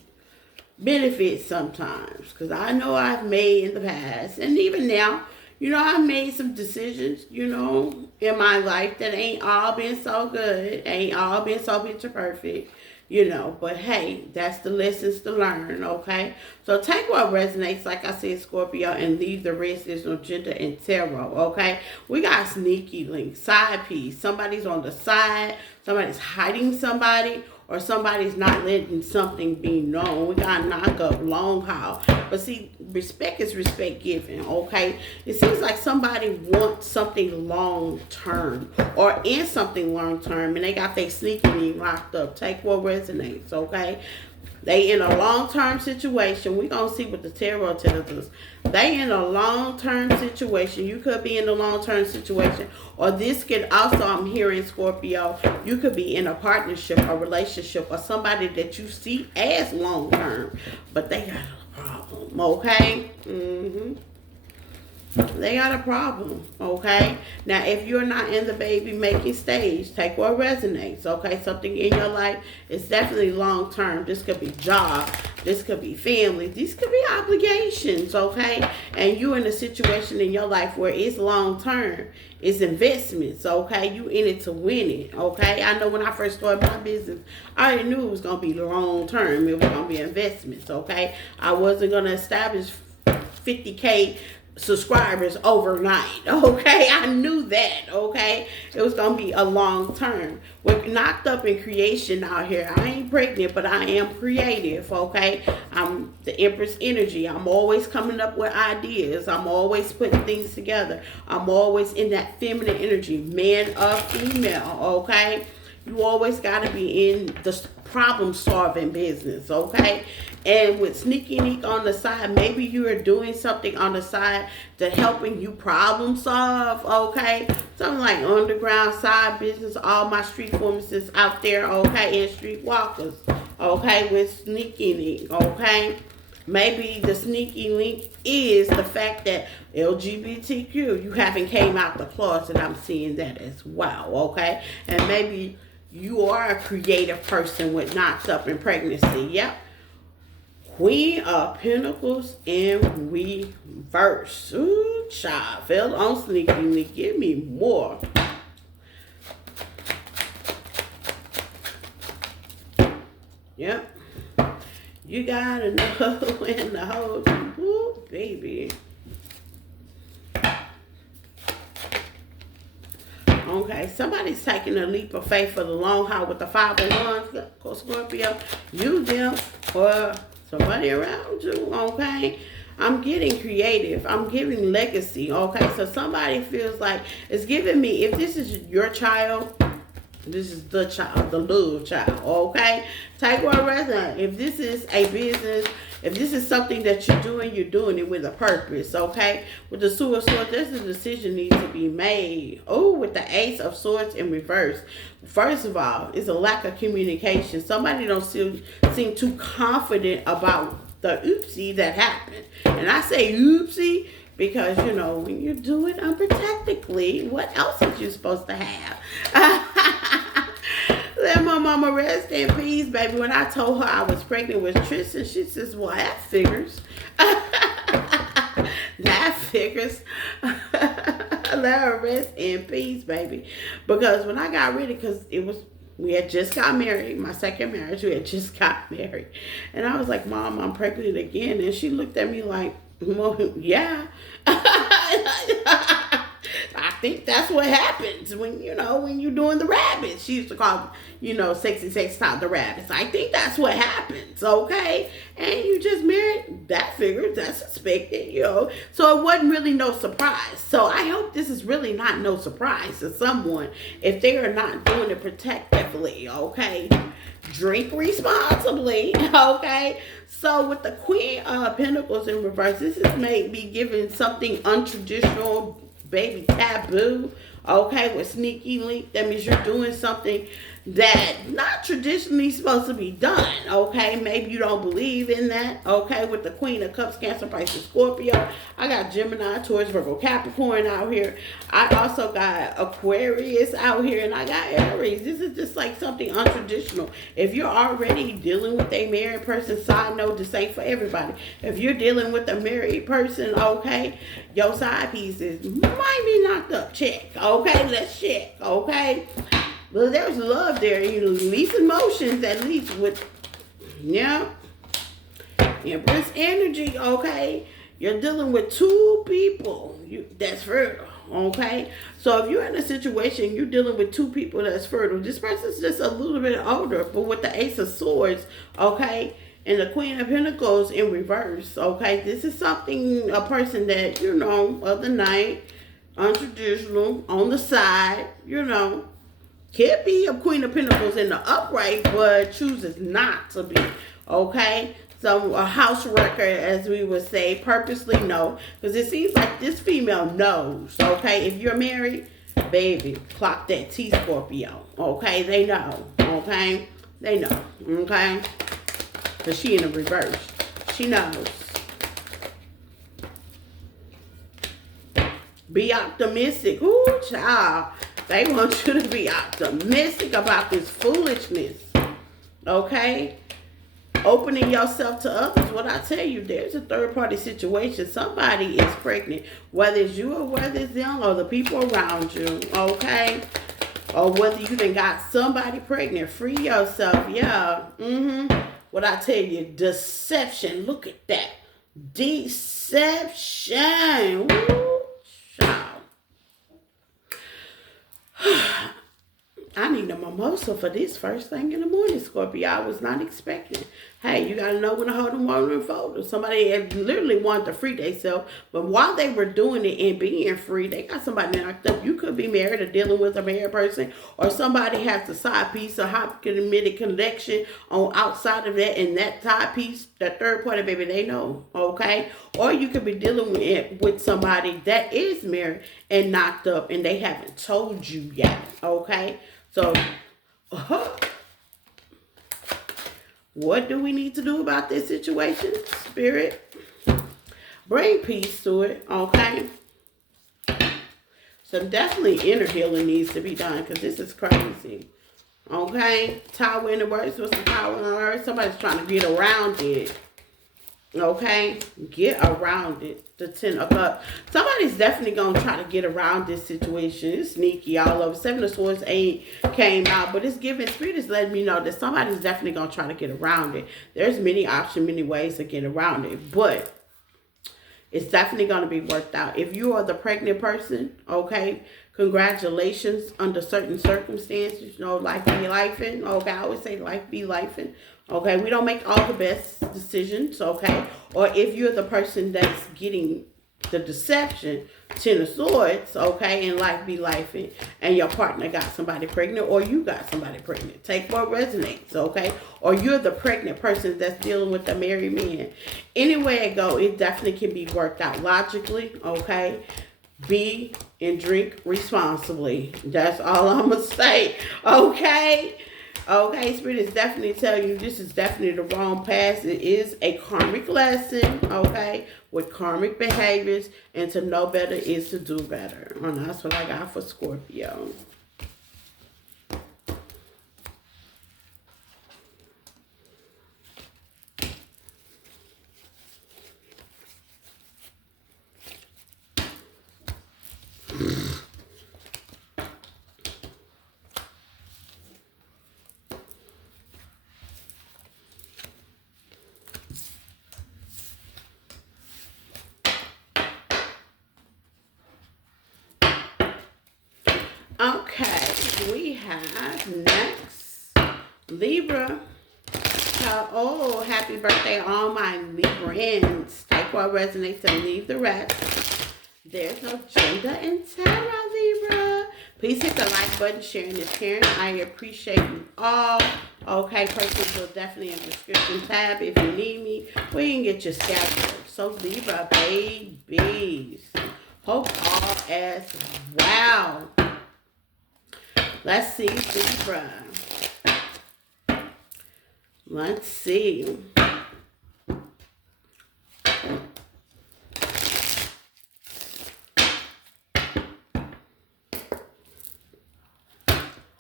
benefit sometimes because I know I've made in the past and even now, you know, I've made some decisions, you know, in my life that ain't all been so good, ain't all been so picture perfect, you know, but hey, that's the lessons to learn. Okay, so take what resonates, like I said, Scorpio, and leave the rest. Is no gender and tarot. Okay, we got sneaky link, side piece, somebody's on the side, somebody's hiding somebody, or somebody's not letting something be known. We got knock up, long haul. But see, respect is respect given, okay? It seems like somebody wants something long term or in something long term and they got their sneaky locked up. Take what resonates, okay? They in a long-term situation. We're going to see what the tarot tells us. They in a long-term situation. You could be in a long-term situation. Or this could also, I'm hearing, Scorpio, you could be in a partnership, a relationship, or somebody that you see as long-term. But they got a problem, okay? They got a problem, okay? Now, if you're not in the baby making stage, take what resonates, okay? Something in your life is definitely long term. This could be job, this could be family, these could be obligations, okay? And you in a situation in your life where it's long term, it's investments, okay? You in it to win it, okay? I know when I first started my business, I already knew it was gonna be long term. It was gonna be investments, okay? I wasn't gonna establish 50K subscribers overnight, okay? I knew that, okay? It was gonna be a long term. We're knocked up in creation out here. I ain't pregnant, but I am creative, okay? I'm the Empress energy. I'm always coming up with ideas. I'm always putting things together. I'm always in that feminine energy, man or female, okay? You always got to be in the problem solving business, okay? And with sneaky neek on the side, maybe you are doing something on the side that helping you problem solve, okay? Something like underground side business, all my street pharmacists out there, okay, and street walkers, okay, with sneaky neek, okay? Maybe the sneaky link is the fact that LGBTQ, you haven't came out the closet. I'm seeing that as well, okay? And maybe you are a creative person with knocked up in pregnancy. Yep. Queen of Pentacles in reverse. Ooh, child. Fell on sneaky link. Give me more. Yep. You gotta know when to hold you. Ooh, baby. Okay, somebody's taking a leap of faith for the long haul with the 5 of Wands, Scorpio. You, them, or somebody around you, okay? I'm getting creative. I'm giving legacy, okay? So somebody feels like it's giving me, if this is your child, this is the child, the little child, okay? Take what resonates. If this is a business, if this is something that you're doing it with a purpose, okay? With the Two of Swords, there's a decision needs to be made. Oh, with the Ace of Swords in reverse. First of all, it's a lack of communication. Somebody don't seem too confident about the oopsie that happened. And I say oopsie because, you know, when you do it unprotectedly, what else are you supposed to have? Let my mama rest in peace, baby. When I told her I was pregnant with Tristan, she says, well, that figures. That figures. Let her rest in peace, baby. Because when I got ready, because we had just got married, my second marriage, we had just got married. And I was like, Mom, I'm pregnant again. And she looked at me like, well, yeah. I think that's what happens when you're doing the rabbits. She used to call, sexy sex top the rabbits. I think that's what happens, okay? And you just married, that figures, that's expected, So it wasn't really no surprise. So I hope this is really not no surprise to someone if they are not doing it protectively, okay? Drink responsibly, okay? So with the Queen of Pentacles in reverse, this is maybe giving something untraditional, baby, taboo, Okay, with sneaky link, that means you're doing something that not traditionally supposed to be done. Okay, maybe you don't believe in that. Okay, with the Queen of Cups, Cancer, Pisces, Scorpio. I got Gemini, Taurus, Virgo, Capricorn out here. I also got Aquarius out here, and I got Aries. This is just like something untraditional. If you're already dealing with a married person, side note, this ain't for everybody. If you're dealing with a married person, okay, your side pieces might be knocked up. Check. Okay, let's check. Okay. Well, there's love there, you know, at least emotions, at least with, yeah. Empress energy, okay? You're dealing with two people that's fertile, okay? So if you're in a situation, you're dealing with two people that's fertile. This person's just a little bit older, but with the Ace of Swords, okay? And the Queen of Pentacles in reverse, okay? This is something, a person that, you know, of the night, untraditional, on the side, you know. Could be a Queen of Pentacles in the upright, but chooses not to be. Okay? So a house wrecker, as we would say, purposely no. Because it seems like this female knows. Okay? If you're married, baby, clock that T, Scorpio. Okay? They know. Okay? They know. Okay? Because she in the reverse. She knows. Be optimistic. Ooh, child. They want you to be optimistic about this foolishness. Okay? Opening yourself to others. What I tell you, there's a third party situation. Somebody is pregnant. Whether it's you or whether it's them or the people around you. Okay? Or whether you done got somebody pregnant. Free yourself. Yeah. What I tell you, deception. Look at that. Deception. Woo, child. I need a mimosa for this first thing in the morning, Scorpio. I was not expecting. Hey, you got to know when to hold them, hold them, fold them. Somebody had literally wanted to free themselves, but while they were doing it and being free, they got somebody knocked up. You could be married or dealing with a married person, or somebody has the side piece or high committed connection on outside of that, and that side piece, that third party, baby, they know, okay? Or you could be dealing with somebody that is married and knocked up, and they haven't told you yet, okay? So, what do we need to do about this situation? Spirit, bring peace to it, okay? So definitely inner healing needs to be done because this is crazy, okay? Tower in the words with some power on earth. Somebody's trying to get around it, okay? Get around it. The 10 of Cups. Somebody's definitely going to try to get around this situation. It's sneaky all over. 7 of Swords ain't came out, but it's giving, Spirit is letting me know that somebody's definitely going to try to get around it. There's many options, many ways to get around it, but it's definitely going to be worked out. If you are the pregnant person, okay, congratulations. Under certain circumstances, you know, life be lifing. Okay, I always say life be lifing. Okay, we don't make all the best decisions, okay? Or if you're the person that's getting the deception, 10 of Swords, okay, and life be lifing, and your partner got somebody pregnant, or you got somebody pregnant. Take what resonates, okay? Or you're the pregnant person that's dealing with a married man. Anywhere it go, it definitely can be worked out logically, okay? Be and drink responsibly. That's all I'm going to say, okay? Okay, Spirit is definitely telling you this is definitely the wrong path. It is a karmic lesson, okay, with karmic behaviors, and to know better is to do better. And that's what I got for Scorpio. Okay, we have next Libra. Oh, happy birthday, all my Librans. Take what resonates and leave the rest. There's no gender in tarot, Libra. Please hit the like button, sharing this caring. I appreciate you all. Okay, persons will definitely in the description tab if you need me. Where you can get your schedule. So Libra, babies. Hope all as well. Let's see, Libra. Let's see.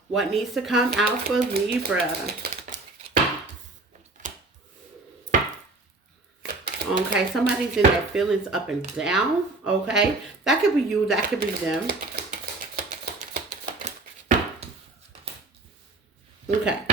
What needs to come out for Libra? Okay, somebody's in their feelings up and down. Okay, that could be you, that could be them. Okay,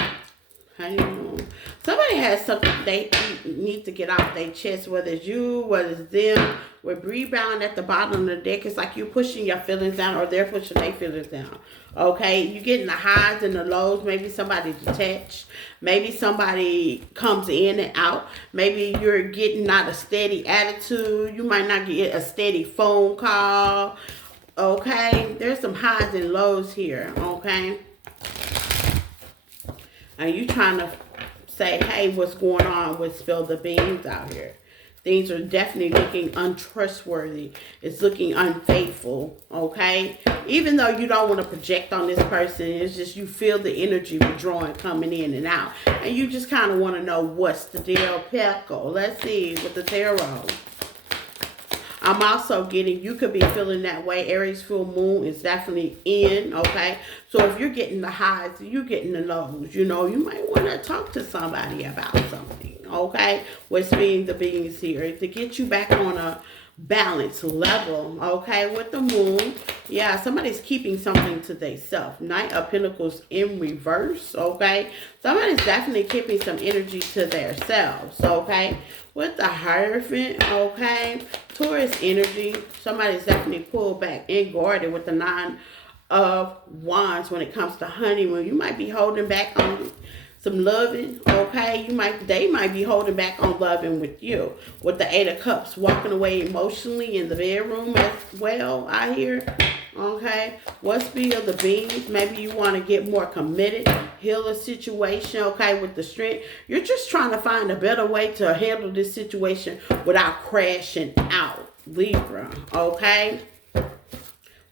honeymoon. Somebody has something they need to get off their chest, whether it's you, whether it's them. With rebound at the bottom of the deck, it's like you pushing your feelings down or they're pushing their feelings down. Okay, you getting the highs and the lows. Maybe somebody detached. Maybe somebody comes in and out. Maybe you're getting not a steady attitude. You might not get a steady phone call. Okay, there's some highs and lows here. Okay, and you trying to say, hey, what's going on with Spill the Beans out here? Things are definitely looking untrustworthy. It's looking unfaithful, okay? Even though you don't want to project on this person, it's just you feel the energy withdrawing, coming in and out. And you just kind of want to know what's the deal, Peckle. Let's see with the tarot. I'm also getting, you could be feeling that way. Aries full moon is definitely in, okay? So if you're getting the highs, you're getting the lows, you know, you might want to talk to somebody about something, okay? What's being the beings here to get you back on a balance level, okay? With the moon, yeah, somebody's keeping something to themselves. Knight of Pentacles in reverse, okay? Somebody's definitely keeping some energy to themselves, okay? With the Hierophant, okay? Taurus energy, somebody's definitely pulled back and guarded with the Nine of Wands when it comes to honeymoon. You might be holding back on some loving, okay? They might be holding back on loving with you. With the Eight of Cups, walking away emotionally in the bedroom as well, I hear. Okay, what's Spill the Beans? Maybe you want to get more committed, heal a situation, okay, with the strength. You're just trying to find a better way to handle this situation without crashing out, Libra, okay?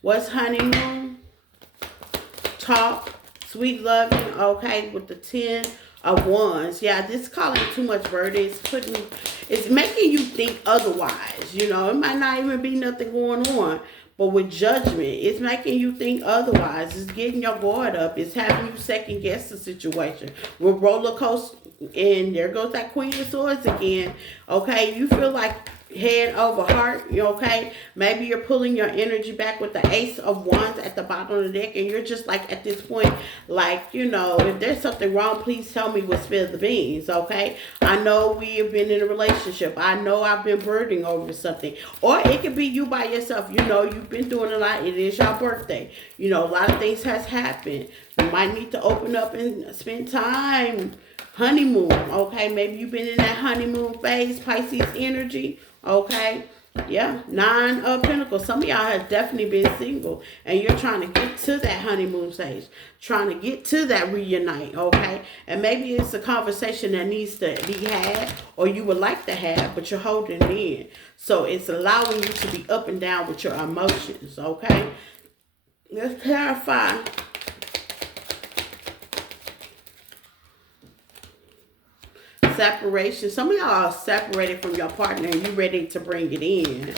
What's honeymoon? Talk, sweet loving, okay, with the 10 of Wands. Yeah, this calling too much burden. It's making you think otherwise, you know. It might not even be nothing going on. But with judgment, it's making you think otherwise. It's getting your guard up. It's having you second guess the situation. With roller coaster, and there goes that Queen of Swords again. Okay, you feel like head over heart, okay? Maybe you're pulling your energy back with the Ace of Wands at the bottom of the deck, and you're just like at this point, like, you know, if there's something wrong, please tell me what Spill the Beans, okay? I know we have been in a relationship. I know I've been brooding over something. Or it could be you by yourself. You know, you've been doing a lot. It is your birthday. You know, a lot of things has happened. You might need to open up and spend time. Honeymoon, okay? Maybe you've been in that honeymoon phase, Pisces energy. Okay, yeah, 9 of Pentacles. Some of y'all have definitely been single, and you're trying to get to that honeymoon stage, trying to get to that reunite, okay? And maybe it's a conversation that needs to be had, or you would like to have, but you're holding it in. So it's allowing you to be up and down with your emotions, okay? Let's clarify. Separation. Some of y'all are separated from your partner and you ready to bring it in.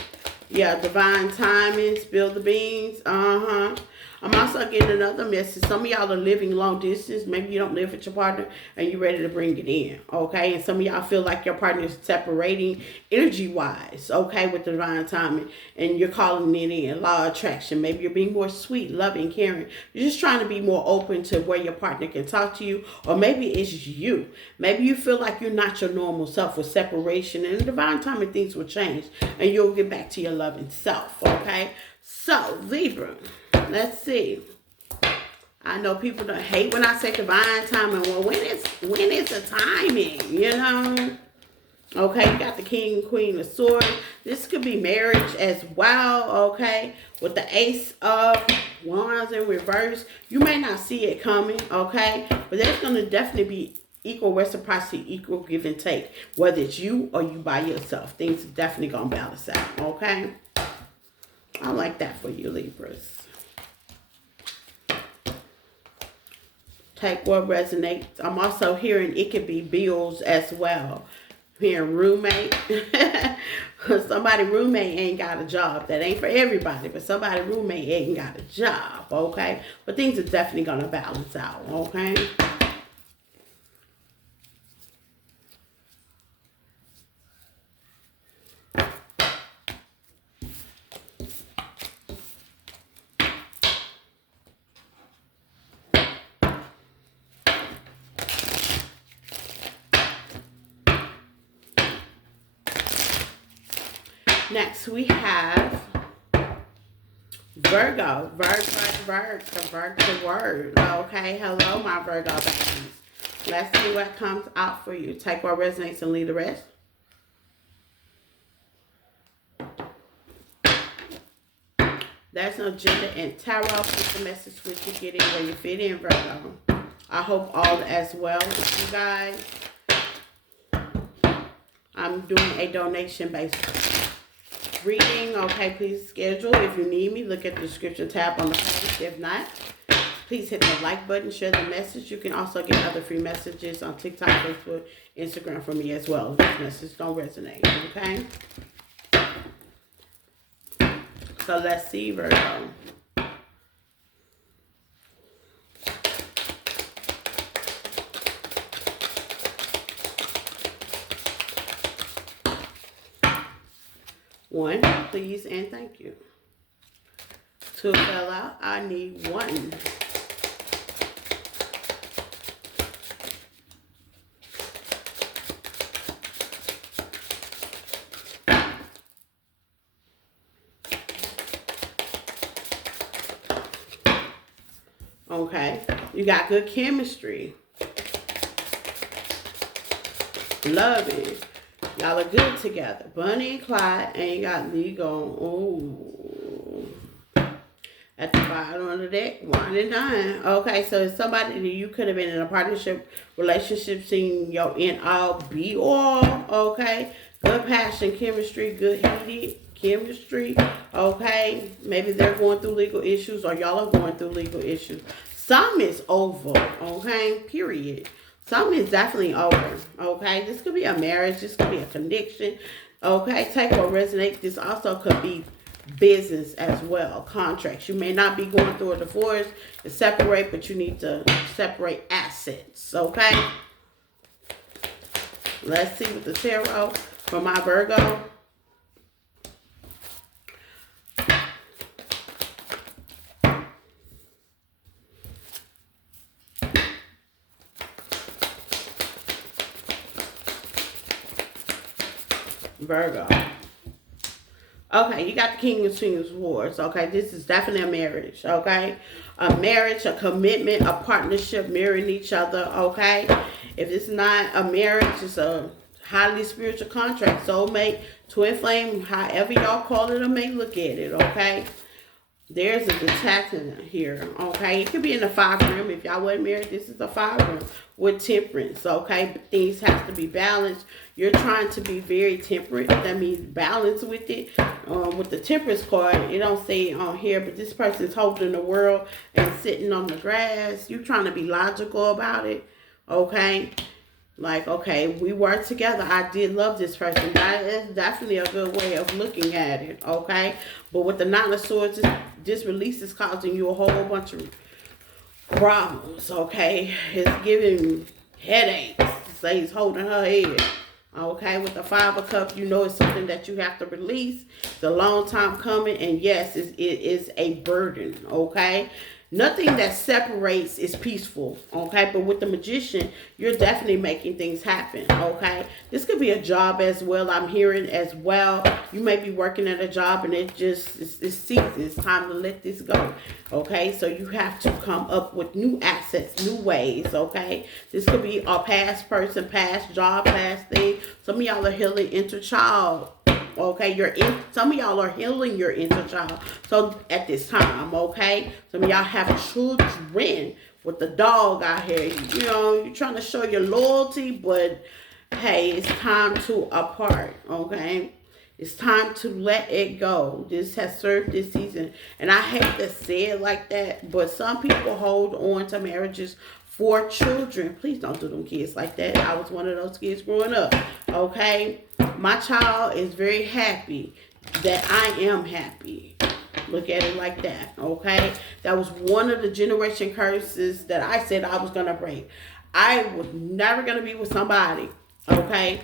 Yeah, divine timing, spill the beans. I'm also getting another message. Some of y'all are living long distance. Maybe you don't live with your partner and you're ready to bring it in, okay? And some of y'all feel like your partner is separating energy-wise, okay, with the divine timing. And you're calling it in, law of attraction. Maybe you're being more sweet, loving, caring. You're just trying to be more open to where your partner can talk to you. Or maybe it's you. Maybe you feel like you're not your normal self with separation. And the divine timing, things will change. And you'll get back to your loving self, okay? So, Libra. Let's see. I know people don't hate when I say divine timing. Well, when is the timing, you know? Okay, you got the King and Queen of Swords. This could be marriage as well, okay? With the Ace of Wands in reverse. You may not see it coming, okay? But there's going to definitely be equal reciprocity, equal give and take. Whether it's you or you by yourself. Things are definitely going to balance out, okay? I like that for you, Libras. Take what resonates. I'm also hearing it could be bills as well. Hearing roommate. Somebody roommate ain't got a job. That ain't for everybody, but somebody roommate ain't got a job, okay? But things are definitely gonna balance out, okay? Next we have Virgo. Virgo word. Okay, hello my Virgo babies. Let's see what comes out for you. Take what resonates and leave the rest. That's no gender and tarot. Put the message with you. Get in where you fit in, Virgo. I hope all as well with you guys. I'm doing a donation based reading. Okay, please schedule. If you need me, look at the description tab on the page. If not, please hit the like button, share the message. You can also get other free messages on TikTok, Facebook, Instagram from me as well. This message don't resonate, okay? So let's see, Virgo. One, please and thank you. Two fell out. I need one. Okay, you got good chemistry. Loving. Y'all are good together. Bonnie and Clyde ain't got legal. Ooh. At the bottom of the deck, 1 and 9. Okay, so it's somebody that you could have been in a partnership, relationship, seeing your in all, be all. Okay, good passion, chemistry, good heated chemistry. Okay, maybe they're going through legal issues or y'all are going through legal issues. Something is over. Okay, period. Something is definitely over, okay? This could be a marriage. This could be a connection, okay? Take what resonates. This also could be business as well, contracts. You may not be going through a divorce to separate, but you need to separate assets, okay? Let's see with the tarot for my Virgo. Virgo. Okay, you got the King of Swords. Okay, this is definitely a marriage. Okay, a marriage, a commitment, a partnership, mirroring each other. Okay, if it's not a marriage, it's a highly spiritual contract, soulmate, twin flame, however y'all call it or may look at it. Okay, there's a detachment here. Okay, it could be in the 5 room. If y'all wasn't married, this is a 5 room with temperance. Okay, but things have to be balanced. You're trying to be very temperate. That means balance with it. With the temperance card, it don't say it on here, but this person's holding the world and sitting on the grass. You're trying to be logical about it. Okay, like, okay, we work together. I did love this person. That is definitely a good way of looking at it. Okay, but with the 9 of Swords, this release is causing you a whole bunch of problems. Okay, it's giving headaches. Say he's holding her head. Okay, with the 5 of Cups, you know it's something that you have to release. It's a long time coming, and yes, it is a burden. Okay, nothing that separates is peaceful. Okay, but with the Magician, you're definitely making things happen. Okay, this could be a job as well. I'm hearing as well. You may be working at a job, and it just it's season. It's time to let this go. Okay, so you have to come up with new assets, new ways. Okay, this could be a past person, past job, past thing. Some of y'all are healing inner child. Okay, some of y'all are healing your inner child. So at this time, okay, some of y'all have children with the dog out here. You know, you're trying to show your loyalty, but hey, it's time to apart. Okay. It's time to let it go. This has served this season. And I hate to say it like that, but some people hold on to marriages 4 children. Please don't do them kids like that. I was one of those kids growing up. Okay? My child is very happy that I am happy. Look at it like that. Okay? That was one of the generation curses that I said I was going to break. I was never going to be with somebody, okay,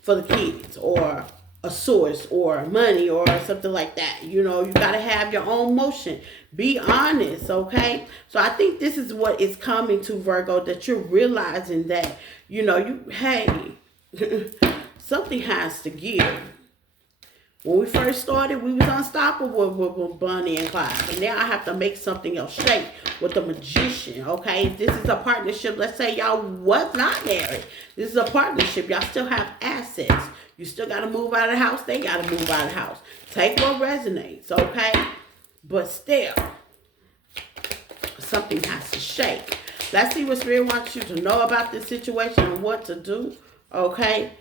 for the kids or a source or money or something like that. You know, you got to have your own motion. Be honest, okay? So I think this is what it's coming to, Virgo, that you're realizing that, you know, hey, something has to give. When we first started, we was unstoppable with Bonnie and Clyde. And now I have to make something else shake with the magician, okay? If this is a partnership, let's say y'all was not married. This is a partnership. Y'all still have assets. You still got to move out of the house. They got to move out of the house. Take what resonates, okay? But still, something has to shake. Let's see what Spirit wants you to know about this situation and what to do, okay?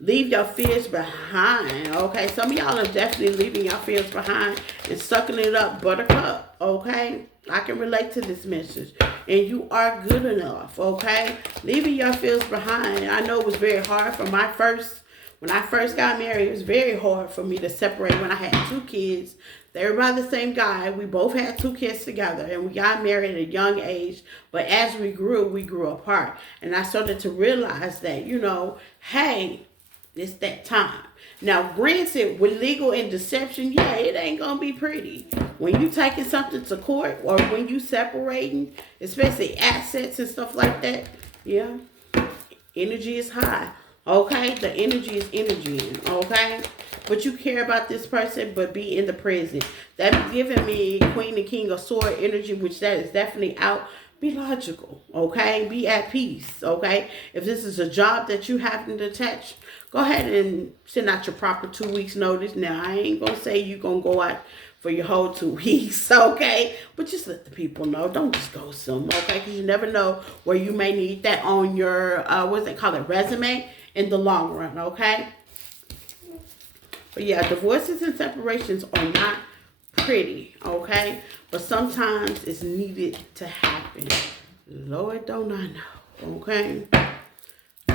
Leave your fears behind, okay? Some of y'all are definitely leaving your fears behind and sucking it up, buttercup, okay? I can relate to this message. And you are good enough, okay? Leaving your fears behind. I know it was very hard for when I first got married, it was very hard for me to separate when I had 2 kids. They were by the same guy. We both had 2 kids together, and we got married at a young age. But as we grew apart. And I started to realize that, you know, hey, it's that time. Now, granted, with legal and deception, yeah, it ain't going to be pretty. When you taking something to court or when you separating, especially assets and stuff like that, yeah, energy is high. Okay? The energy is energy. Okay? But you care about this person, but be in the present. That's giving me Queen and King of Sword energy, which that is definitely out. Be logical, okay? Be at peace, okay? If this is a job that you happen to touch, go ahead and send out your proper 2 weeks notice. Now, I ain't going to say you're going to go out for your whole 2 weeks, okay? But just let the people know. Don't just go some, okay? Because you never know where you may need that on your, what's it called, resume in the long run, okay? But yeah, divorces and separations are not pretty, okay? But sometimes it's needed to happen. Lord, don't I know, okay?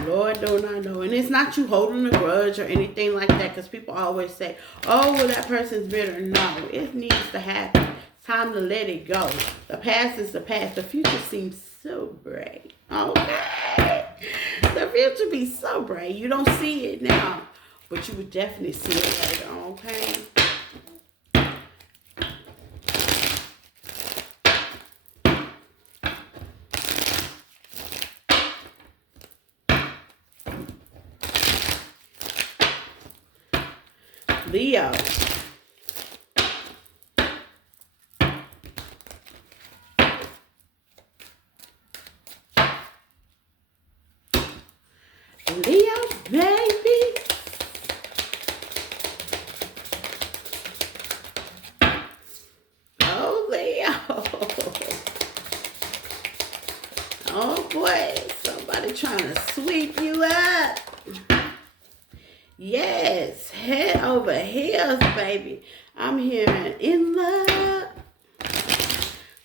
Lord, don't I know. And it's not you holding a grudge or anything like that, because people always say, oh, well, that person's bitter. No, it needs to happen. It's time to let it go. The past is the past. The future seems so bright, okay? The future be so bright. You don't see it now, but you would definitely see it later, okay? Leo. Leo, baby. Oh, Leo. Oh, boy. Somebody trying to sweep you up. Yes, head over heels, baby. I'm hearing in love.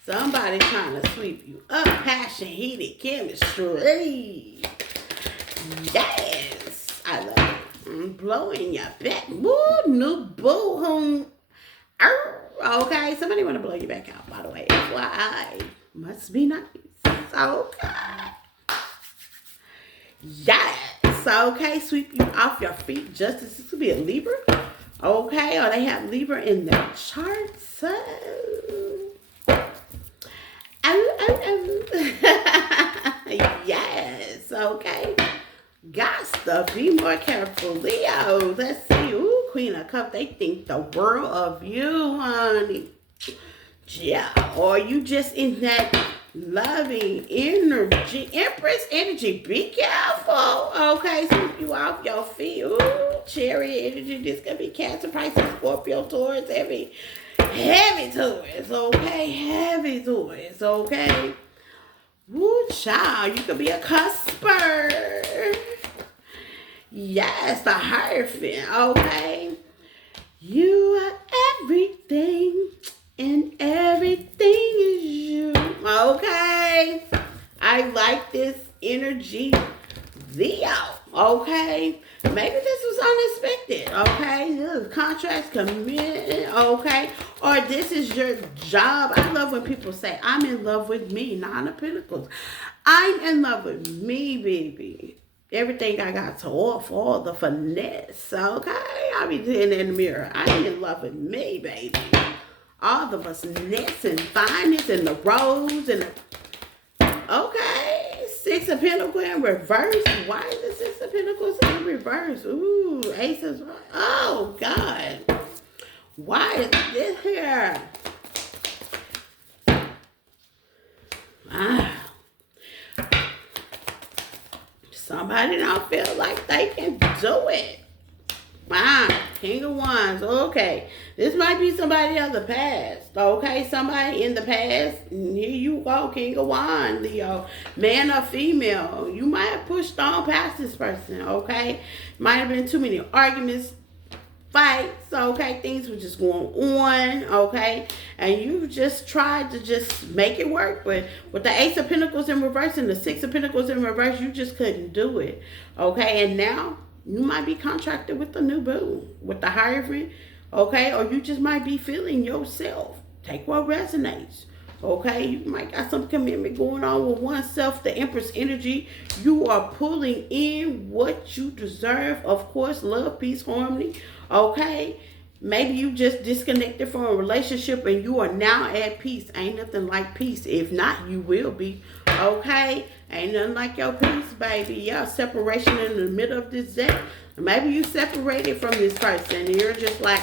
Somebody trying to sweep you up. Passion, heated chemistry. Yes, I love it. I'm blowing your back. Woo, new boo. Okay, somebody want to blow your back out, by the way. FYI. Must be nice. Okay. Yes. Okay, sweep you off your feet. Justice, this could be a Libra. Okay, or they have Libra in their chart. So, yes, okay. Got to be more careful, Leo. Let's see. Ooh, Queen of Cups. They think the world of you, honey. Yeah, or you just in that loving energy, Empress energy. Be careful, okay? Sweep you off your feet. Ooh, Chariot energy. This could be Cancer, Pisces, Scorpio, Taurus, heavy Taurus, okay? Heavy Taurus, okay? Woo, child, you could be a cusper. Yes, the Hierophant, okay? You are everything. And everything is you. Okay? I like this energy, Leo. Okay, maybe this was unexpected. Okay, this contracts committed. Okay, or this is your job. I love when people say, "I'm in love with me." Nine of Pentacles. I'm in love with me, baby. Everything I got to offer, all the finesse. Okay, I be sitting in the mirror. I'm in love with me, baby. All the finesse and fineness and the rose and the okay, Six of Pentacles in reverse. Why is the Six of Pentacles in reverse? Ooh, Ace of... Oh, God. Why is this here? Wow. Somebody don't feel like they can do it. Wow, King of Wands. Okay, this might be somebody of the past. Okay, somebody in the past. Here you go, King of Wands, Leo. Man or female. You might have pushed on past this person. Okay, might have been too many arguments, fights. Okay, things were just going on. Okay, and you just tried to just make it work. But with the Ace of Pentacles in reverse and the Six of Pentacles in reverse, you just couldn't do it. Okay, and now you might be contracted with the new boo, with the Hierophant, okay? Or you just might be feeling yourself. Take what resonates, okay? You might got some commitment going on with oneself, the Empress energy. You are pulling in what you deserve. Of course, love, peace, harmony, okay? Maybe you just disconnected from a relationship and you are now at peace. Ain't nothing like peace. If not, you will be, okay? Ain't nothing like your peace, baby. Yeah, separation in the middle of this day. Maybe you separated from this person and you're just like,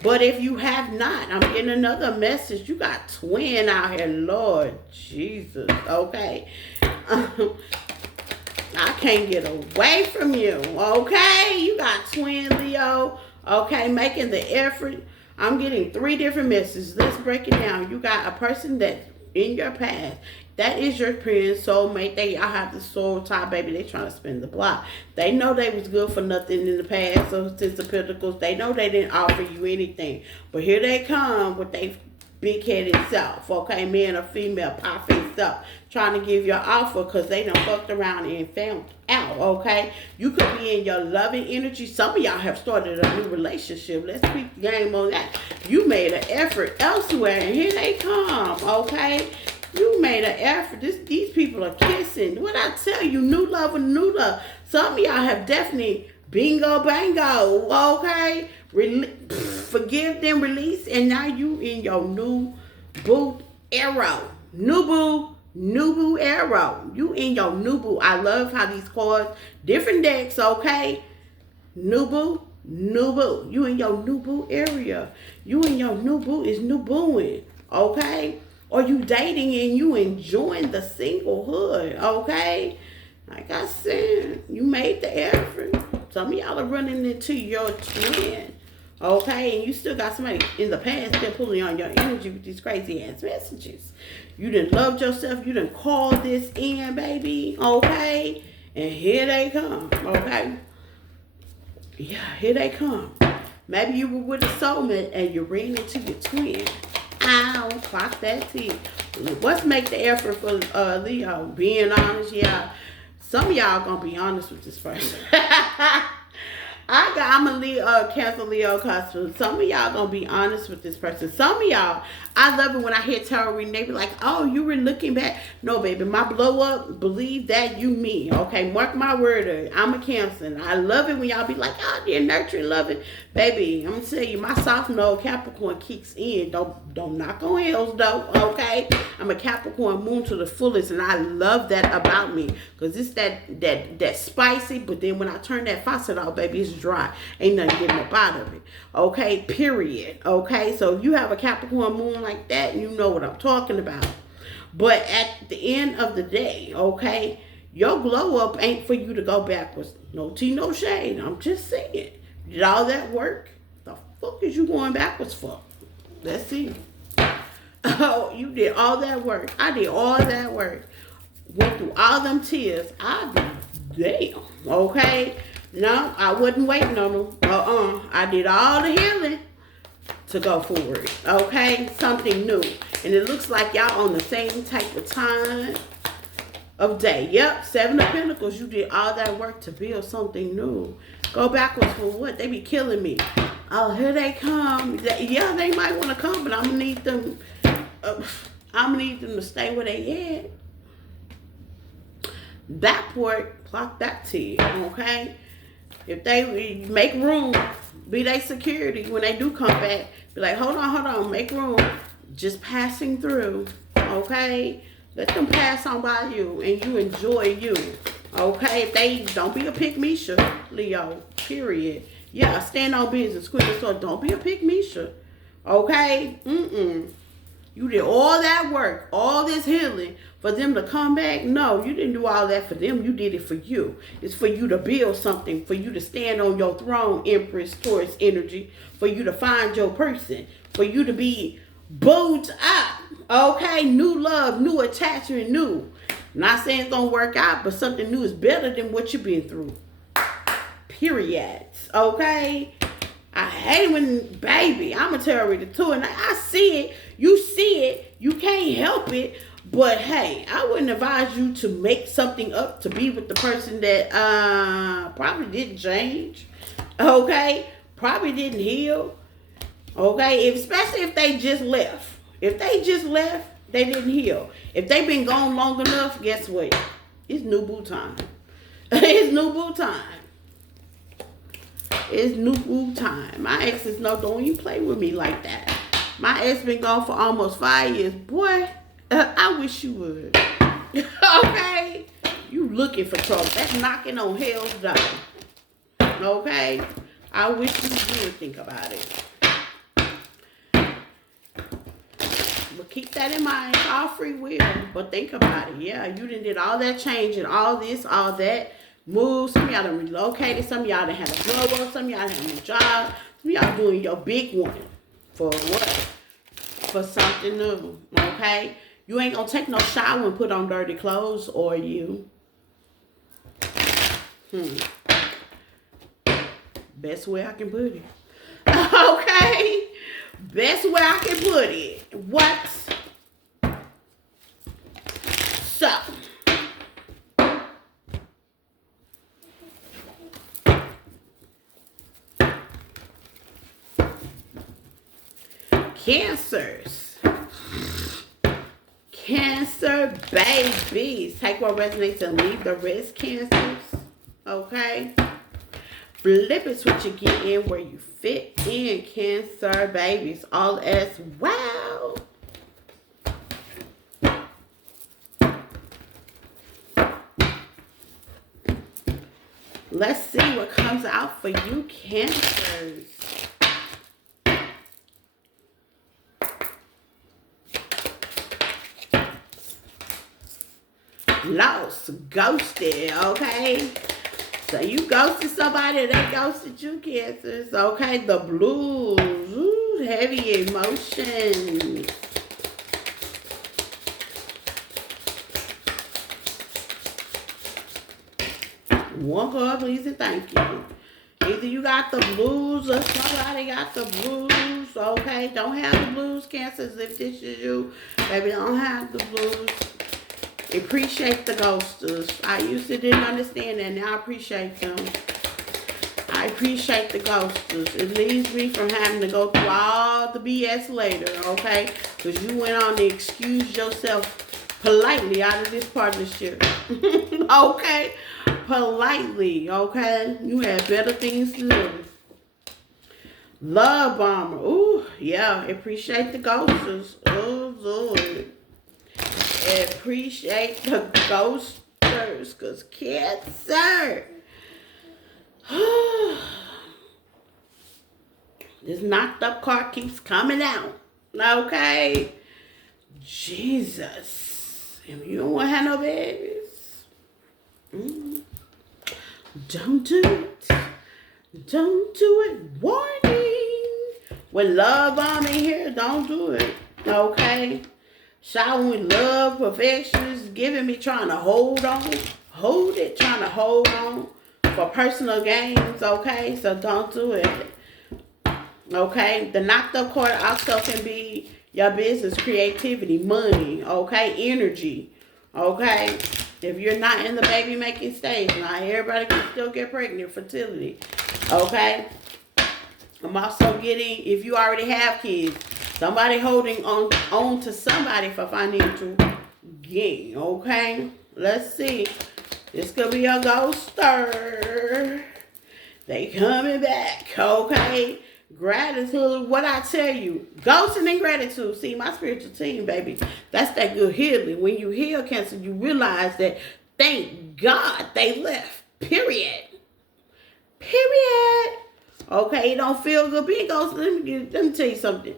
But if you have not, I'm getting another message. You got twin out here, Lord Jesus, okay? I can't get away from you, okay? You got twin, Leo, okay, making the effort. I'm getting 3 different messages. Let's break it down. You got a person that's in your past. That is your friend, soulmate. They all have the soul tie, baby. They trying to spin the block. They know they was good for nothing in the past. So Six of Pentacles, they know they didn't offer you anything. But here they come with their big-headed self, okay? Man or female, pop-face self, trying to give you an offer because they done fucked around and found out, okay? You could be in your loving energy. Some of y'all have started a new relationship. Let's speak the game on that. You made an effort elsewhere, and here they come, okay? You made an effort. These people are kissing. What I tell you, new love and new love. Some of y'all have definitely bingo bango, okay? Forgive them, release, and now you in your new boo arrow. New boo arrow. You in your new boo. I love how these cards, different decks, okay? New boo. You in your new boo area. You in your new boo is new booing, okay? Or you dating and you enjoying the singlehood, okay? Like I said, you made the effort. Some of y'all are running into your twin, okay? And you still got somebody in the past still pulling on your energy with these crazy ass messages. You done loved yourself. You done called this in, baby, okay? And here they come, okay? Yeah, here they come. Maybe you were with a soulmate and you ran into your twin. Ow, clock that T. Let's make the effort for Leo. Being honest, yeah. Some of y'all gonna be honest with this person. I'm a Leo, Cancer Leo customer. Some of y'all gonna be honest with this person. Some of y'all, I love it when I hear tarot reading. They be like, "Oh, you were looking back." No, baby, my blow up. Believe that you me. Okay, mark my word. I'm a Cancer. And I love it when y'all be like, "Oh, they're nurturing, loving." Baby, I'm gonna tell you, my soft node Capricorn kicks in. Don't knock on heels though. Okay, I'm a Capricorn moon to the fullest, and I love that about me because it's that spicy. But then when I turn that faucet off, baby, it's dry. Ain't nothing getting up out of it. Okay, period. Okay, so if you have a Capricorn moon like that, you know what I'm talking about. But at the end of the day, okay, your glow up ain't for you to go backwards. No tea, no shade. I'm just saying. You did all that work. The fuck is you going backwards for? Let's see. Oh, you did all that work. I did all that work. Went through all them tears. I be damn. Okay. No, I wasn't waiting on them. I did all the healing to go forward. Okay? Something new. And it looks like y'all on the same type of time. of day. Yep, Seven of Pentacles. You did all that work to build something new. Go backwards for what? They be killing me. Oh, here they come. Yeah, they might want to come, but I'm gonna need them. I'm gonna need them to stay where they at. That port, clock that T. Okay. If they make room, be they security when they do come back. Be like, hold on, make room. Just passing through. Okay. Let them pass on by you and you enjoy you. Okay? If they don't be a pick-meisha, Leo. Period. Yeah, stand on business. Quit the sword. Don't be a pick-meisha. Okay? You did all that work, all this healing for them to come back. No, you didn't do all that for them. You did it for you. It's for you to build something, for you to stand on your throne, Empress, Taurus energy, for you to find your person, for you to be booed up. Okay, new love, new attachment, new. Not saying it's gonna work out, but something new is better than what you've been through. Period. Okay? I hate when, baby, I'm a terrorist too, and I see it. You see it. You can't help it. But hey, I wouldn't advise you to make something up to be with the person that probably didn't change. Okay? Probably didn't heal. Okay? Especially if they just left. If they just left, they didn't heal. If they've been gone long enough, guess what? It's new boo time. It's new boo time. It's new boo time. My exes know, don't even play with me like that. My ex been gone for almost 5 years. Boy, I wish you would. Okay? You looking for trouble. That's knocking on hell's door. Okay? I wish you would think about it. But keep that in mind. It's all free will. But think about it. Yeah, you did all that change and all this, all that. Move. Some of y'all done relocated. Some of y'all done had a blow up. Some of y'all had a new job. Some of y'all doing your big one. For what? For something new. Okay? You ain't gonna take no shower and put on dirty clothes, or you. Best way I can put it. Okay? Best way I can put it. What? So. Cancers. Cancer babies. Take what resonates and leave the rest, Cancers. Okay? Flip it, switch it, get in where you fit in, Cancer babies. All as well. Let's see what comes out for you, Cancers. Lost, ghosted, okay? So you ghosted somebody, they ghosted you, Cancers, okay? The blues, ooh, heavy emotions. One card, please, and thank you. Either you got the blues or somebody got the blues, okay? Don't have the blues, Cancers, if this is you. Baby, don't have the blues. Appreciate the ghosters. I used to didn't understand that. Now I appreciate them. I appreciate the ghosters. It leaves me from having to go through all the BS later, okay? Because you went on to excuse yourself politely out of this partnership. Okay? Politely, okay? You had better things to do. Love bomber. Ooh, yeah. Appreciate the ghosters. Oh, Lord. Appreciate the ghosters, because Cancer. This knocked up card keeps coming out. Okay? Jesus. If you don't want to have no babies, don't do it. Don't do it. Warning. When love on in here, don't do it. Okay? Showering with love, perfection is giving me trying to hold on. Hold it, trying to hold on for personal gains, okay? So don't do it. Okay? The knocked up card also can be your business, creativity, money, okay? Energy, okay? If you're not in the baby making stage, not everybody can still get pregnant, fertility. Okay? I'm also getting, if you already have kids, somebody holding on to somebody for financial gain. Okay? Let's see. This could be a ghoster. They coming back. Okay? Gratitude, what I tell you, ghosting and gratitude. See, my spiritual team, baby, that's that good healing. When you heal cancer, you realize that thank God they left. Period. Period. Okay, it don't feel good being ghosted. Let me tell you something.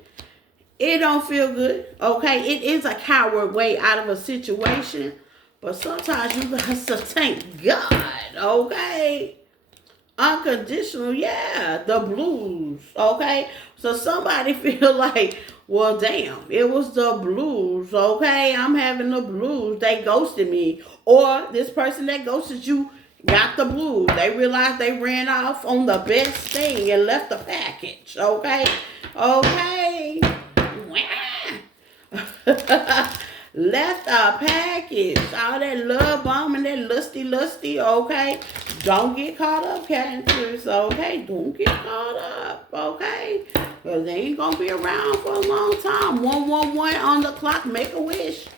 It don't feel good. Okay, it is a coward way out of a situation, but sometimes you gotta thank God. Okay. Unconditional, yeah, the blues, okay? So somebody feel like, well, damn, it was the blues, okay? I'm having the blues. They ghosted me. Or this person that ghosted you got the blues. They realized they ran off on the best thing and left the package, okay? Okay. Left a package. All that love bombing, that lusty, okay? Don't get caught up, Cancers, okay? Don't get caught up, okay? Because they ain't going to be around for a long time. 111 on the clock, make a wish.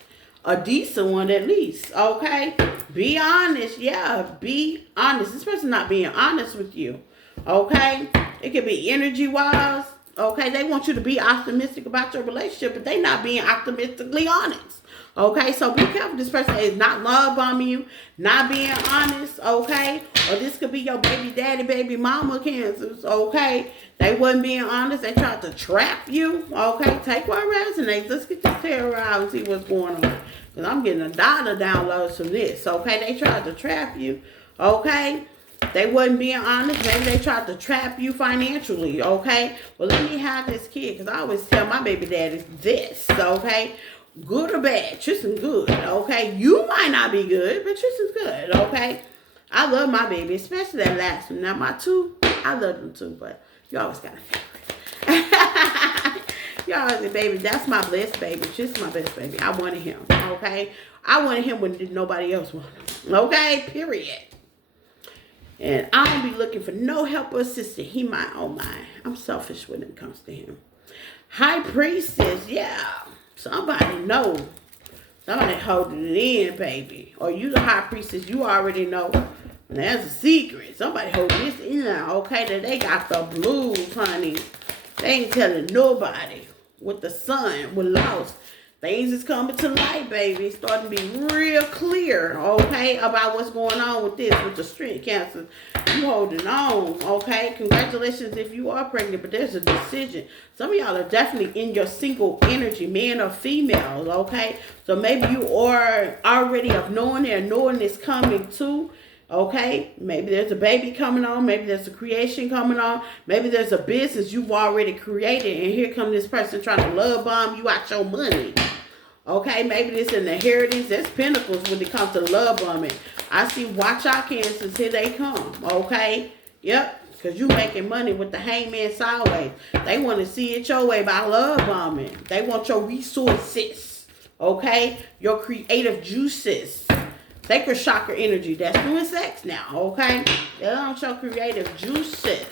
A decent one at least, okay? Be honest, yeah, be honest. This person not being honest with you, okay? It could be energy-wise, okay? They want you to be optimistic about your relationship, but they not being optimistically honest. Okay, so be careful. This person is not love bombing you, not being honest, okay? Or this could be your baby daddy, baby mama Cancers, okay? They wasn't being honest. They tried to trap you, okay? Take what resonates. Let's get this tarot out and see what's going on. Because I'm getting a dollar downloads from this, okay? They tried to trap you, okay? They wasn't being honest. Maybe they tried to trap you financially, okay? Well, let me have this kid, because I always tell my baby daddy this, okay? Good or bad, Tristan good, okay? You might not be good, but Tristan's good, okay? I love my baby, especially that last one. Now, my two, I love them too, but you always got a favorite. You always, baby, that's my blessed baby. Tristan's my best baby. I wanted him, okay? I wanted him when nobody else wanted him, okay? Period. And I don't be looking for no help or assistance. He my own mind. I'm selfish when it comes to him. High Priestess, yeah. Somebody know. Somebody holding it in, baby. Or you the High Priestess, you already know. And that's a secret. Somebody holding this in, okay? That they got the blues, honey. They ain't telling nobody. With the sun, with lost. Things is coming to light, baby. It's starting to be real clear, okay, about what's going on with this, with the Strength Cancer. You holding on, okay? Congratulations if you are pregnant, but there's a decision. Some of y'all are definitely in your single energy, men or females, okay? So maybe you are already of knowing it, knowing it's coming too. Okay, maybe there's a baby coming on. Maybe there's a creation coming on. Maybe there's a business you've already created, and here comes this person trying to love bomb you out your money. Okay, maybe it's an inheritance. There's pinnacles when it comes to love bombing. I see, watch out, Cancers. Here they come. Okay, yep, because you making money with the hangman sideways. They want to see it your way by love bombing. They want your resources. Okay, your creative juices. Sacred chakra energy. That's doing sex now, okay? They don't show creative juices.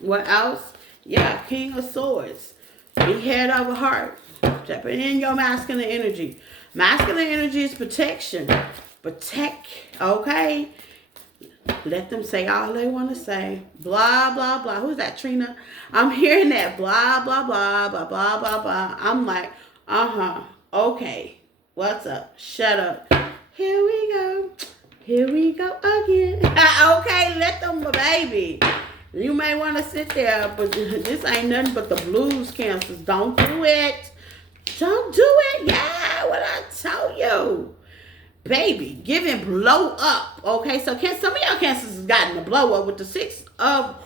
What else? Yeah, King of Swords. Be head over heart. Stepping in your masculine energy. Masculine energy is protection. Protect, okay? Let them say all they want to say. Blah, blah, blah. Who's that, Trina? I'm hearing that. Blah, blah, blah, blah, blah, blah, blah. I'm like, okay. What's up? Shut up. Here we go. Here we go again. Okay, let them, baby. You may want to sit there, but this ain't nothing but the blues, Cancers. Don't do it. Don't do it. Yeah, what I tell you. Baby, giving blow up. Okay, so some of y'all Cancers has gotten a blow up with the 6 of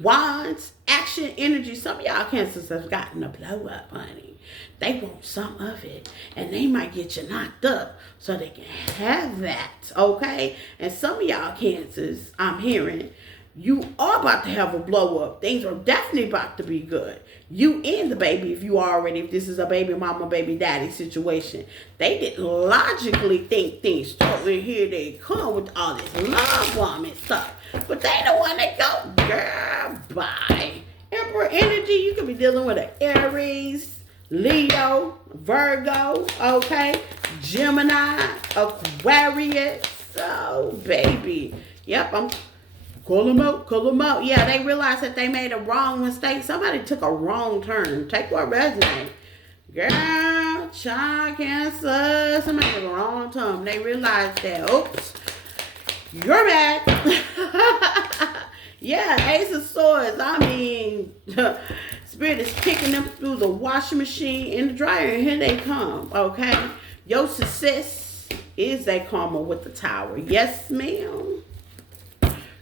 Wands, action, energy. Some of y'all Cancers have gotten a blow up, honey. They want some of it, and they might get you knocked up so they can have that, okay? And some of y'all Cancers, I'm hearing, You are about to have a blow up. Things are definitely about to be good. You and the baby, if this is a baby mama, baby daddy situation, they didn't logically think things through, and here they come with all this love bombing stuff. But they don't want to go, girl, bye. Emperor energy, you could be dealing with an Aries, Leo, Virgo, okay, Gemini, Aquarius. So, baby, yep, I'm call them out. Yeah, they realized that they made a wrong mistake. Somebody took a wrong turn. Take what resonates. Girl, child, Cancer, somebody took a wrong turn. They realized that, oops, you're back. Yeah, Ace of Swords. I mean, Spirit is kicking them through the washing machine and the dryer, and here they come, okay? Your success is a karma with the Tower. Yes, ma'am.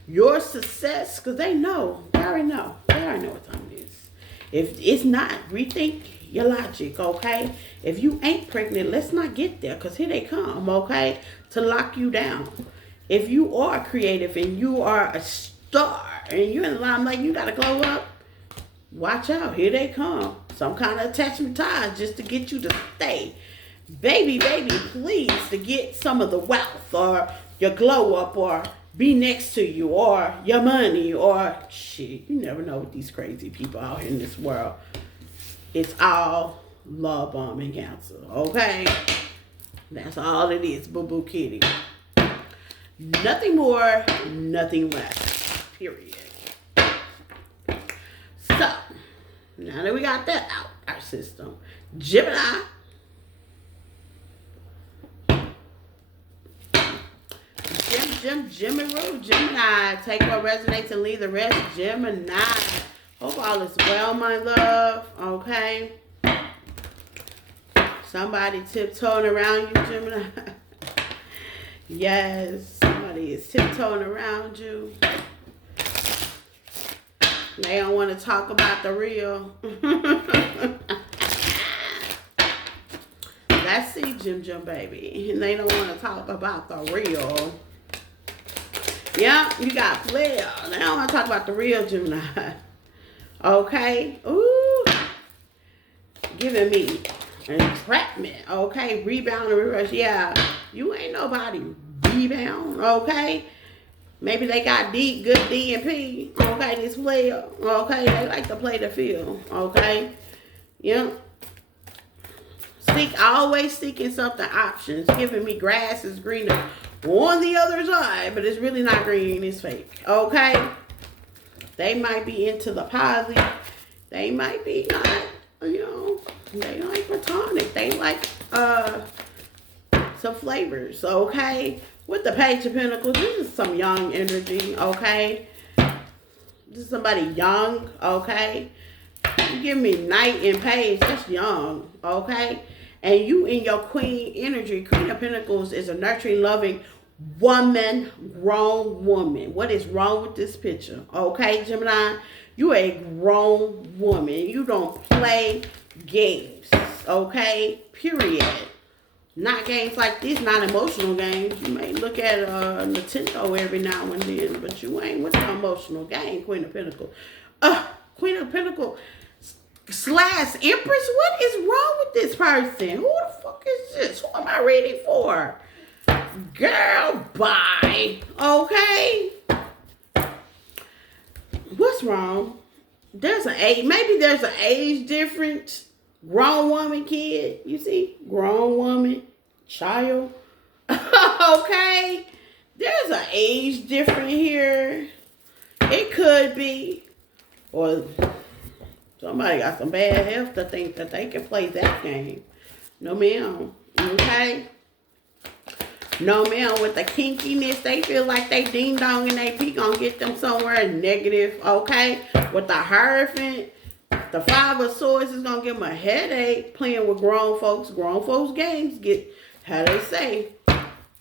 Your success, because they already know what time it is. If it's not, rethink your logic, okay? If you ain't pregnant, let's not get there, because here they come, okay? To lock you down. If you are creative and you are a star and you're in the limelight, you got to glow up, watch out, here they come. Some kind of attachment ties just to get you to stay. Baby, please, to get some of the wealth or your glow up or be next to you or your money or shit. You never know with these crazy people out here in this world. It's all love bombing Cancer, okay? That's all it is, boo-boo kitty. Nothing more, nothing less, period. So, now that we got that out our system, Gemini. Gemini, take what resonates and leave the rest. Gemini, hope all is well, my love. Okay, somebody tiptoeing around you, Gemini. Yes, somebody is tiptoeing around you. They don't want to talk about the real. Let's see, Jim, baby. And they don't want to talk about the real. Yeah, you got flair. They don't want to talk about the real, Gemini. Okay? Ooh. Giving me entrapment. Okay? Rebound and reverse. Yeah. You ain't nobody rebound. Okay? Maybe they got good DNP. Okay? This flair. Okay? They like to play the field. Okay? Yeah. Always seeking something options. Giving me grass is greener on the other side, but it's really not green, it's fake. Okay? They might be into the positive. They might be not, they like platonic. They like some flavors, okay? With the Page of Pentacles, this is some young energy, okay? This is somebody young, okay? You give me Knight and Page, that's young, okay? And you in your Queen energy. Queen of Pentacles is a nurturing, loving woman, grown woman. What is wrong with this picture? Okay, Gemini? You a grown woman. You don't play games. Okay? Period. Not games like this, not emotional games. You may look at Nintendo every now and then, but you ain't with the emotional game, Queen of Pentacles. Queen of Pentacles / Empress, what is wrong with this person? Who the fuck is this? Who am I ready for? Girl, bye. Okay? What's wrong? Maybe there's an age difference. Grown woman, kid. You see? Grown woman, child. Okay? There's an age difference here. It could be. Or somebody got some bad health to think that they can play that game. No, ma'am. Okay? No, ma'am. With the kinkiness, they feel like they ding-dong and they peak gonna get them somewhere negative. Okay? With the Hierophant, the Five of Swords is gonna give them a headache playing with grown folks. Grown folks games get, how they say,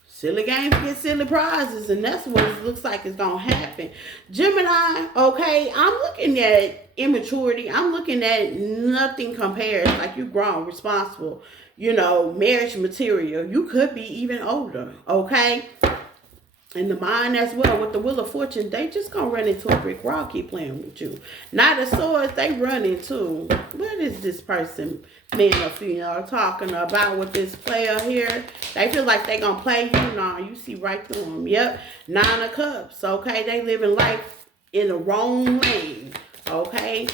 silly games get silly prizes, and that's what it looks like is gonna happen. Gemini, okay, I'm looking at immaturity. I'm looking at nothing compares. Like, you grown, responsible, marriage material. You could be even older, okay? in the mind as well with the Wheel of Fortune, they just gonna run into a brick wall, keep playing with you. Now the swords, they run into, what is this person, man or female, talking about with this player here? They feel like they gonna play you. Nah, you see right through them. Yep, 9 of Cups, okay? They living life in the wrong lane, okay?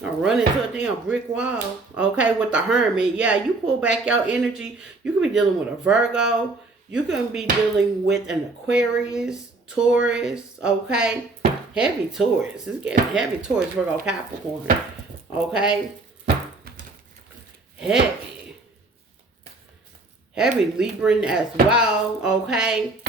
Run into a damn brick wall, okay, with the Hermit. Yeah, you pull back your energy. You could be dealing with a Virgo. You can be dealing with an Aquarius, Taurus, okay? Heavy Taurus. It's getting heavy Taurus, Virgo, Capricorn, okay? Heavy. Heavy Libran as well, okay?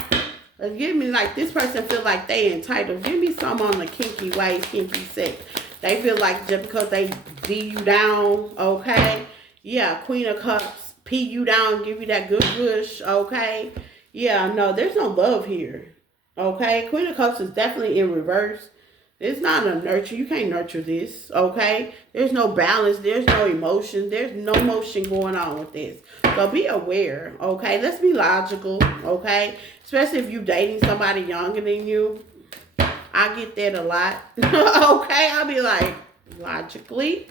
Give me like, this person feel like they entitled. Give me some on the kinky way, kinky sex. They feel like just because they D you down, okay? Yeah, Queen of Cups, P you down, give you that good push, okay? Yeah, no, there's no love here, okay? Queen of Cups is definitely in reverse. It's not a nurture. You can't nurture this, okay? There's no balance. There's no emotion. There's no motion going on with this. So be aware, okay? Let's be logical, okay? Especially if you're dating somebody younger than you. I get that a lot. Okay, I'll be like, logically,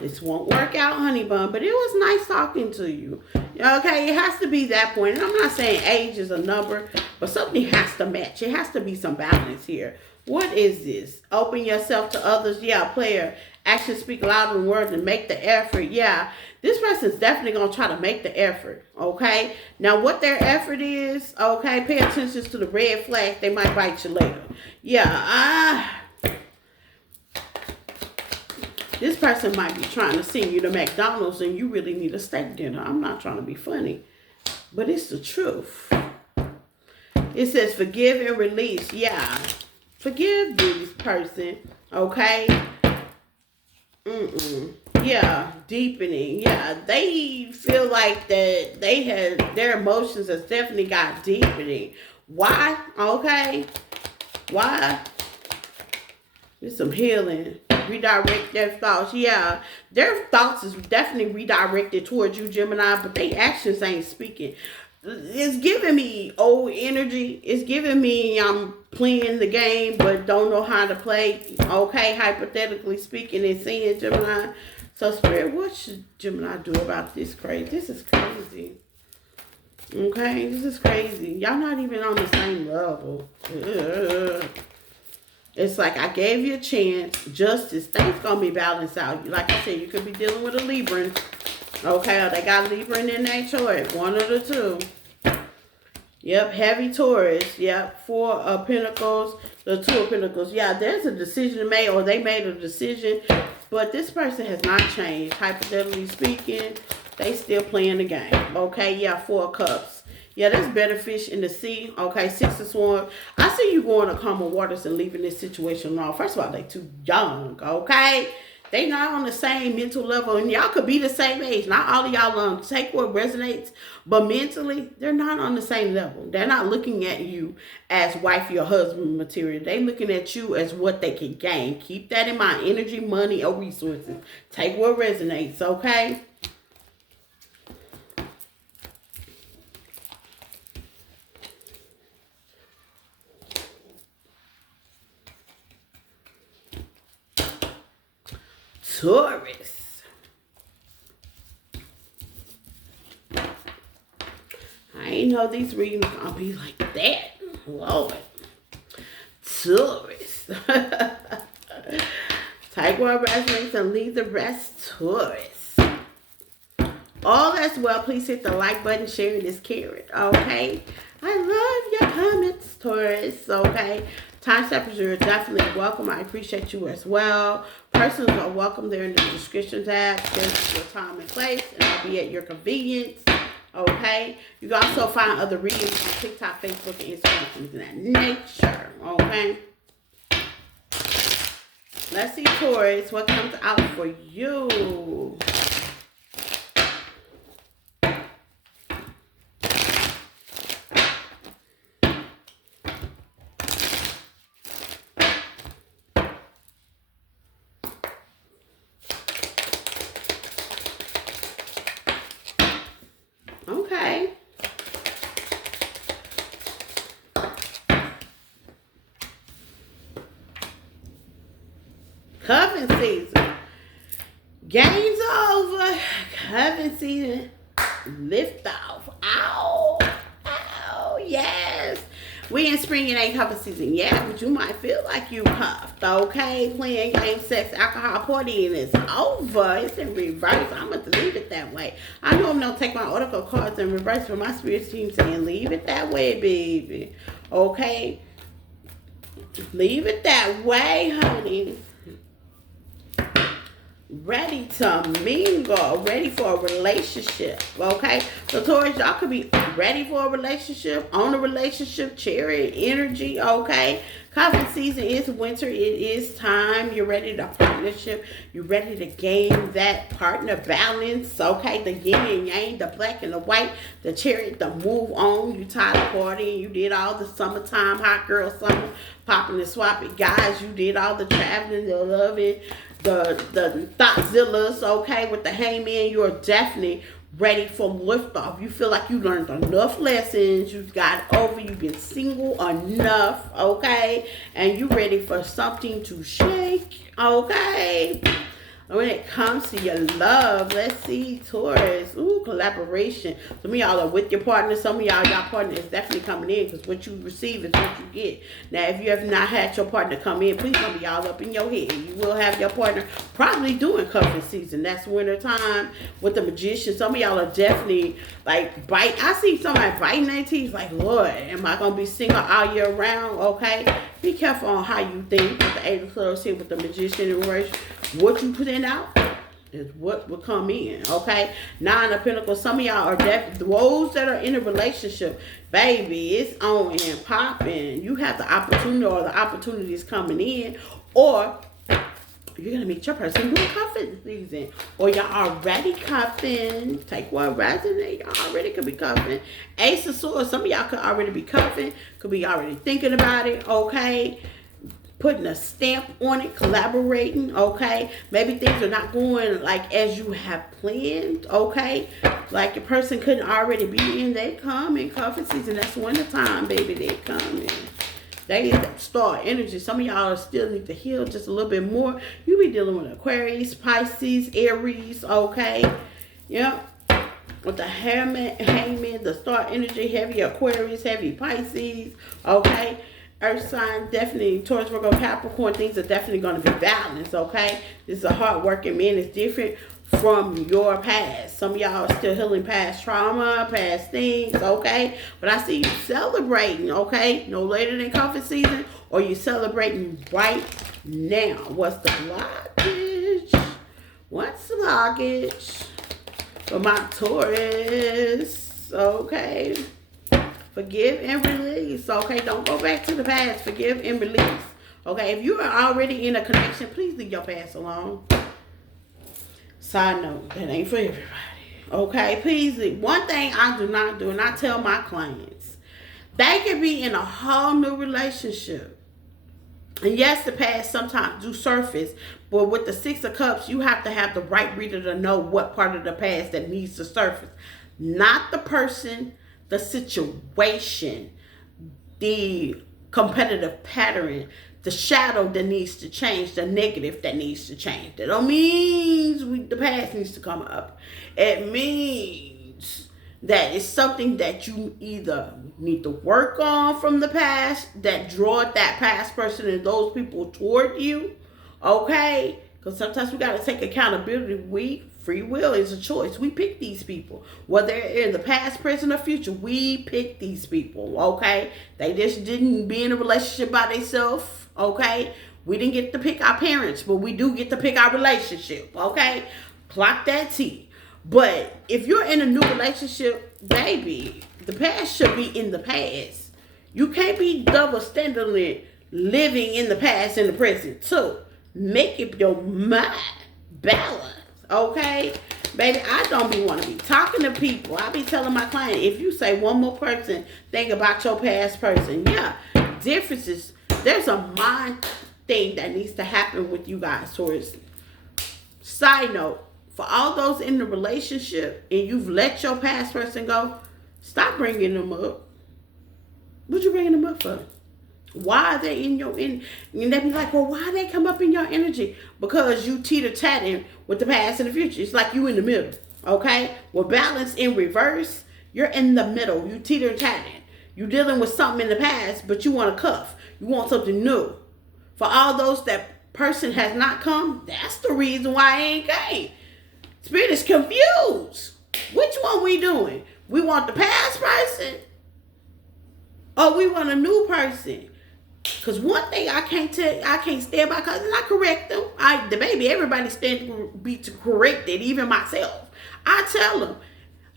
this won't work out, honey bun. But it was nice talking to you. Okay, it has to be that point. And I'm not saying age is a number, but something has to match. It has to be some balance here. What is this? Open yourself to others. Yeah, player. Actions speak louder than words and make the effort. Yeah, this person's definitely going to try to make the effort. Okay? Now, what their effort is, okay, pay attention to the red flag. They might bite you later. Yeah, this person might be trying to send you to McDonald's and you really need a steak dinner. I'm not trying to be funny, but it's the truth. It says forgive and release. Yeah, forgive this person, okay? Yeah, deepening. Yeah, they feel like that they had, their emotions has definitely got deepening. Why? Okay. Why? There's some healing. Redirect their thoughts. Yeah, their thoughts is definitely redirected towards you, Gemini, but their actions ain't speaking. It's giving me old energy. It's giving me I'm playing the game but don't know how to play. Okay, hypothetically speaking and seeing Gemini. So Spirit, what should Gemini do about this crazy? This is crazy. Okay, this is crazy. Y'all not even on the same level. It's like I gave you a chance. Justice, things gonna be balanced out. Like I said, you could be dealing with a Libran. Okay, or they got Libran in their choice. One of the two. Yep, heavy Taurus. Yep, 4 of Pentacles, the 2 of Pentacles. Yeah, there's a decision to make, or they made a decision, but this person has not changed. Hypothetically speaking, they still playing the game. Okay, yeah, 4 of Cups. Yeah, there's better fish in the sea. Okay, 6 of Swords. I see you going to calmer waters and leaving this situation alone. First of all, they too young. Okay. They not on the same mental level, and y'all could be the same age. Not all of y'all take what resonates, but mentally, they're not on the same level. They're not looking at you as wifey or husband material. They looking at you as what they can gain. Keep that in mind. Energy, money, or resources. Take what resonates, okay? Taurus. I ain't know these readings gonna be like that. Lord. Taurus. Take what resonates and leave the rest, Taurus. All that's well, please hit the like button, sharing this carrot, okay? I love your comments, Taurus, okay? Time steppers, you're definitely welcome. I appreciate you as well. Persons are welcome there in the description tab. There's your time and place, and I'll be at your convenience. Okay? You can also find other readings on TikTok, Facebook, and Instagram, things of that nature. Okay? Let's see, Taurus, what comes out for you. Okay. Cuffing season. Game's over. Cuffing season. Lift off. Ow. Ow. Yes. We in spring, it ain't cuffing season yet, but you might feel like you cuffed, okay? Playing game, sex, alcohol, partying is over. It's in reverse. I'm going to leave it that way. I know I'm going to take my oracle cards in reverse for my spirit team saying, leave it that way, baby. Okay? Leave it that way, honey. Ready to mingle, ready for a relationship, okay? So Taurus, y'all could be ready for a relationship, on a relationship, chariot energy, okay? Cuffing season is winter. It is time. You're ready to partnership. You're ready to gain that partner balance, okay? The yin and yang, the black and the white, the chariot, the move on. You tired of partying. You did all the summertime, hot girl summer, popping and swapping guys. You did all the traveling, the loving, the Thoughtzilla's, okay, with the hangman. You're definitely ready for liftoff. You feel like you learned enough lessons. You've got over. You've been single enough, okay, and you ready for something to shake, okay. When it comes to your love, let's see, Taurus. Ooh, collaboration. Some of y'all are with your partner. Some of y'all partner is definitely coming in because what you receive is what you get. Now, if you have not had your partner come in, please don't be all up in your head. You will have your partner probably doing cuffing season. That's winter time with the Magician. Some of y'all are definitely like bite. I see somebody biting their teeth like, Lord, am I going to be single all year round? Okay. Be careful on how you think with the Eight of Clubs here with the Magician and Rush. What you put in out is what will come in, okay? Nine of Pentacles. Some of y'all are those that are in a relationship, baby, it's on and popping. You have the opportunity, or the opportunity is coming in, or you're going to meet your person during cuffing season, or y'all already cuffing. Take what resonates. Y'all already could be cuffing. Ace of Swords. Some of y'all could already be cuffing, could be already thinking about it, okay? Putting a stamp on it, collaborating, okay? Maybe things are not going like as you have planned, okay? Like your person couldn't already be in, they come in cuffing season. That's winter time, baby. They come in. They get that star energy. Some of y'all still need to heal just a little bit more. You be dealing with Aquarius, Pisces, Aries, okay? Yep. With the hangman, the star energy, heavy Aquarius, heavy Pisces, okay? Earth sign, definitely, Taurus, Virgo, Capricorn, things are definitely going to be balanced, okay? This is a hard-working man. It's different from your past. Some of y'all are still healing past trauma, past things, okay? But I see you celebrating, okay? No later than cuffing season, or you celebrating right now. What's the blockage? What's the blockage for my Taurus? Okay. Forgive and release, okay? Don't go back to the past. Forgive and release, okay? If you are already in a connection, please leave your past alone. Side note, that ain't for everybody, okay? Please leave. One thing I do not do, and I tell my clients, they can be in a whole new relationship. And yes, the past sometimes do surface, but with the Six of Cups, you have to have the right reader to know what part of the past that needs to surface. Not the person, the situation, the competitive pattern, the shadow that needs to change, the negative that needs to change. That don't mean the past needs to come up. It means that it's something that you either need to work on from the past that draw that past person and those people toward you, okay? Because sometimes we got to take accountability. Free will is a choice. We pick these people. Whether in the past, present, or future, we pick these people, okay? They just didn't be in a relationship by themselves, okay? We didn't get to pick our parents, but we do get to pick our relationship, okay? Clock that T. But if you're in a new relationship, baby, the past should be in the past. You can't be double-standardly living in the past and the present, too. Make up your mind balance. Okay, baby, I don't be want to be talking to people. I be telling my client, if you say one more person, think about your past person. Yeah, differences. There's a mind thing that needs to happen with you guys. Towards side note, for all those in the relationship and you've let your past person go, stop bringing them up. What you bringing them up for? Why are they in your and they be like, well, why they come up in your energy? Because you teeter-tatting with the past and the future. It's like you in the middle. Okay? Well, balance in reverse, you're in the middle. You teeter-tatting. You dealing with something in the past, but you want to cuff. You want something new. For all those that person has not come, that's the reason why I ain't came. Spirit is confused. Which one we doing? We want the past person or we want a new person? Because one thing I can't stand by, because I correct them. Everybody stand to be corrected, even myself. I tell them,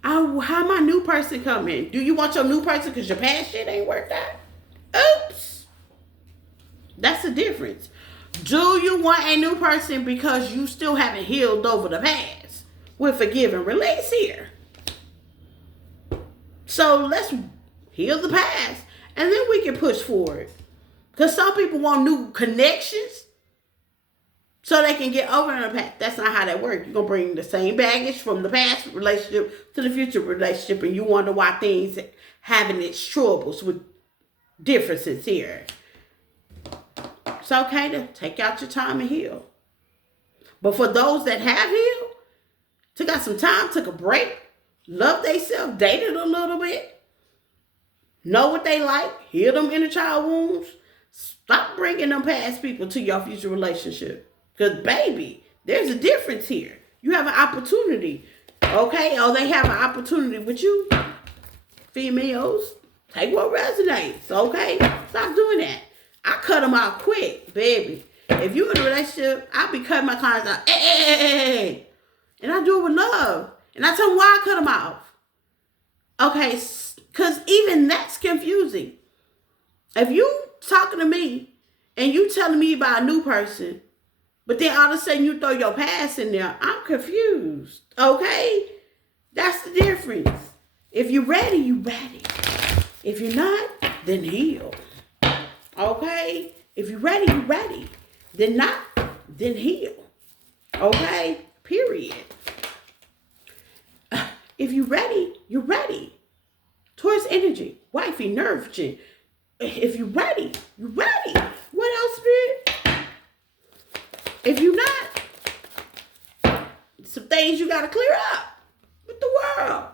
how my new person coming? Do you want your new person because your past shit ain't worked out? Oops. That's the difference. Do you want a new person because you still haven't healed over the past? We're forgive and release here. So let's heal the past and then we can push forward. Because some people want new connections so they can get over the past. That's not how that works. You're going to bring the same baggage from the past relationship to the future relationship, and you wonder why things having its troubles with differences here. It's okay to take out your time and heal. But for those that have healed, took out some time, took a break, loved themselves, dated a little bit, know what they like, heal them inner child wounds, stop bringing them past people to your future relationship. Because, baby, there's a difference here. You have an opportunity, okay? Or they have an opportunity with you. Females, take what resonates, okay? Stop doing that. I cut them out quick, baby. If you're in a relationship, I'll be cutting my clients out. Hey. And I do it with love. And I tell them why I cut them off. Okay, because even that's confusing. If you talking to me and you telling me about a new person, but then all of a sudden you throw your past in there, I'm confused. Okay? That's the difference. If you're ready, you're ready. If you're not, then heal. Okay? If you're ready, you're ready. Then not, then heal. Okay? Period. If you're ready, you're ready. Taurus energy, wifey, nerve chin. If you're ready, you're ready. What else, Spirit? If you're not, some things you got to clear up with the world.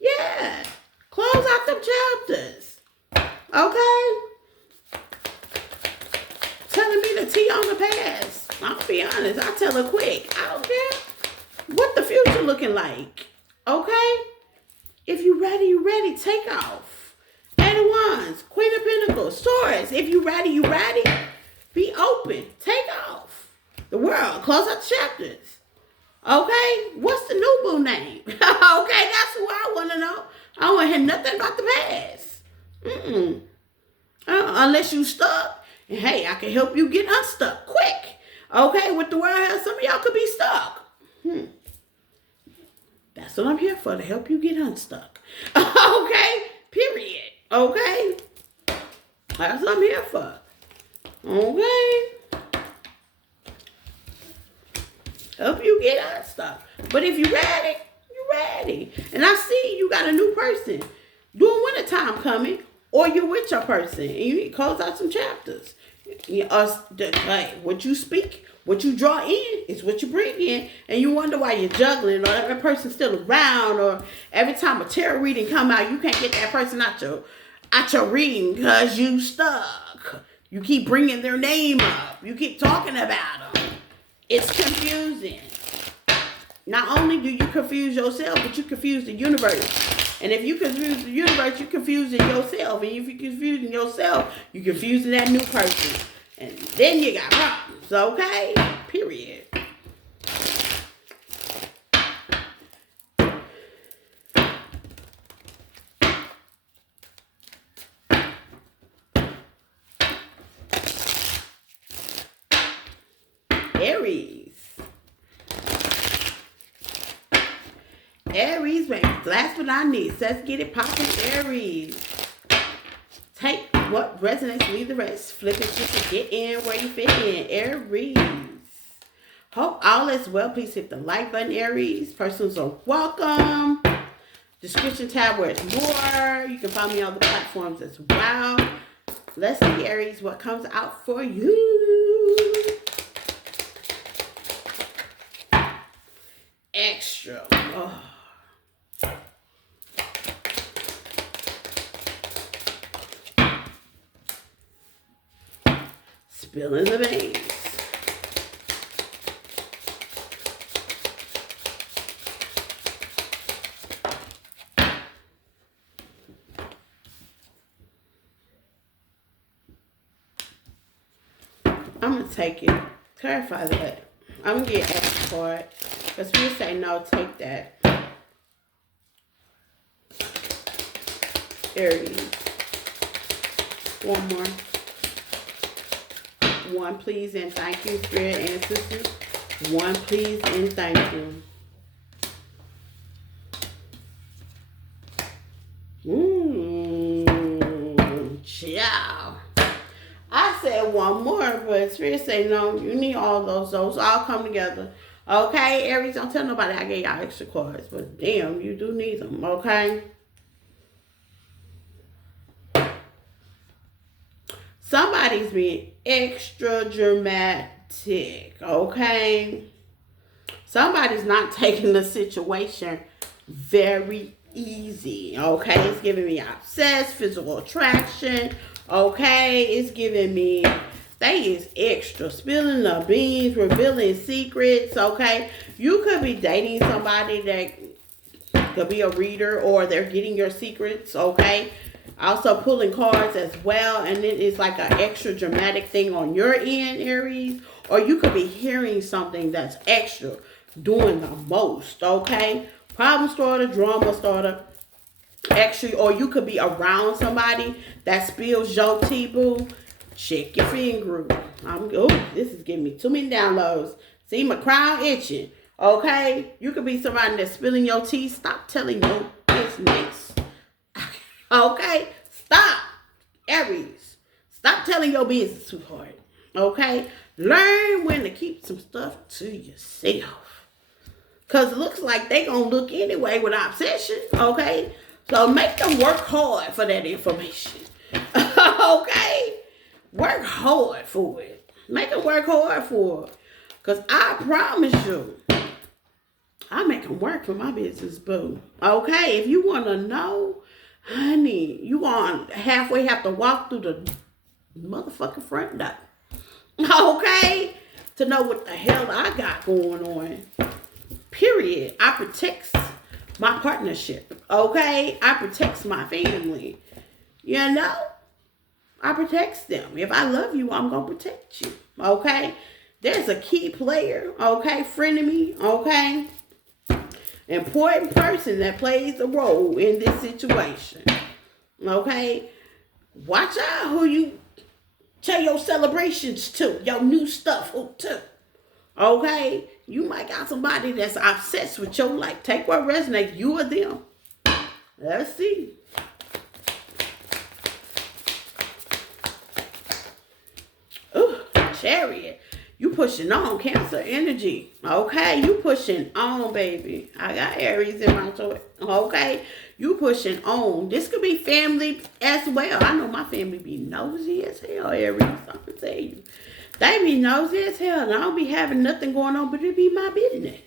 Yeah. Close out them chapters. Okay? Telling me the tea on the past. I'll be honest. I tell her quick. I don't care what the future looking like. Okay? If you're ready. Take off. Eight of Wands, Queen of Pentacles, Taurus. If you're ready. Be open. Take off. The world. Close out the chapters. Okay? What's the new boo name? Okay, that's who I want to know. I don't want to hear nothing about the past. Unless you stuck. And hey, I can help you get unstuck quick. Okay? With the world, some of y'all could be stuck. That's what I'm here for, to help you get unstuck. Okay? Period. Okay? That's what I'm here for. Okay? Help you get unstuck. But if you're ready, you're ready. And I see you got a new person. Doing wintertime coming, or you're with your person, and you need to close out some chapters. What you speak, what you draw in is what you bring in, and you wonder why you're juggling, or that person's still around, or every time a tarot reading come out, you can't get that person out your reading because you stuck. You keep bringing their name up. You keep talking about them. It's confusing. Not only do you confuse yourself, but you confuse the universe. And if you confuse the universe, you're confusing yourself. And if you're confusing yourself, you're confusing that new person. And then you got problems, okay? Period. Aries, baby. Last but not least, let's get it popping, Aries. Take what resonates, leave the rest. Flip it just to get in where you fit in, Aries. Hope all is well. Please hit the like button, Aries. Persons are welcome. Description tab where it's more. You can find me on the platforms as well. Let's see, Aries, what comes out for you. Extra. Oh. Spilling the beans. I'm going to take it. Clarify that. I'm going to get extra for it. Because we say no, take that. Aries. One more. One, please, and thank you, Spirit Ancestors. One, please, and thank you. Ciao. I said one more, but Spirit say no, you need all those. Those all come together. Okay, Aries, don't tell nobody I gave y'all extra cards, but damn, you do need them, okay? Somebody's being extra dramatic, okay? Somebody's not taking the situation very easy, okay? It's giving me obsessed, physical attraction, okay? It's giving me, they is extra, spilling the beans, revealing secrets, okay? You could be dating somebody that could be a reader, or they're getting your secrets, okay? Also pulling cards as well, and it is like an extra dramatic thing on your end, Aries. Or you could be hearing something that's extra, doing the most, okay? Problem starter, drama starter, extra. Or you could be around somebody that spills your tea, boo. Check your finger group. This is giving me too many downloads. See, my crown itching, okay? You could be somebody that's spilling your tea. Stop telling your business. Okay? Stop, Aries. Stop telling your business too hard. Okay? Learn when to keep some stuff to yourself. Because it looks like they going to look anyway with obsession. Okay? So make them work hard for that information. Okay? Work hard for it. Make them work hard for it. Because I promise you, I make them work for my business, boo. Okay? If you want to know, honey, you gonna halfway have to walk through the motherfucking front door. Okay? To know what the hell I got going on. Period. I protect my partnership. Okay? I protect my family. You know? I protect them. If I love you, I'm gonna protect you. Okay? There's a key player. Okay? Frenemy. Okay? Important person that plays a role in this situation. Okay? Watch out who you tell your celebrations to, your new stuff to. Okay? You might got somebody that's obsessed with your life. Take what resonates, you or them. Let's see. Ooh, Chariot. You pushing on, Cancer energy. Okay? You pushing on, baby. I got Aries in my chart. Okay? You pushing on. This could be family as well. I know my family be nosy as hell, Aries. I'm going to tell you. They be nosy as hell. And I don't be having nothing going on, but it be my business.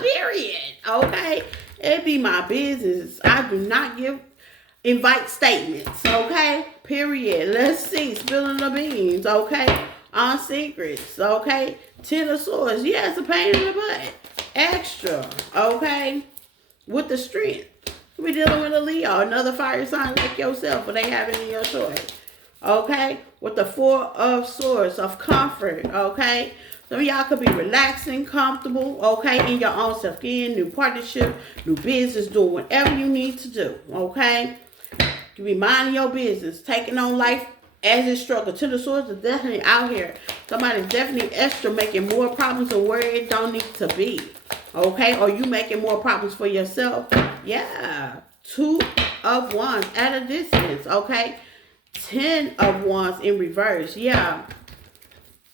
Period. Okay? It be my business. I do not invite statements. Okay? Period. Let's see. Spilling the beans. Okay? On secrets, okay? Ten of Swords. Yeah, it's a pain in the butt. Extra, okay? With the strength. We're dealing with a Leo, another fire sign like yourself, but they have it in your choice. Okay? With the Four of Swords, of comfort, okay? Some of y'all could be relaxing, comfortable, okay? In your own self. Getting new partnership, new business, doing whatever you need to do, okay? You can be minding your business, taking on life as it struggle. Two of Swords is definitely out here. Somebody's definitely extra making more problems of where it don't need to be. Okay? Or you making more problems for yourself. Yeah. Two of Wands at a distance. Okay? 10 of Wands in reverse. Yeah.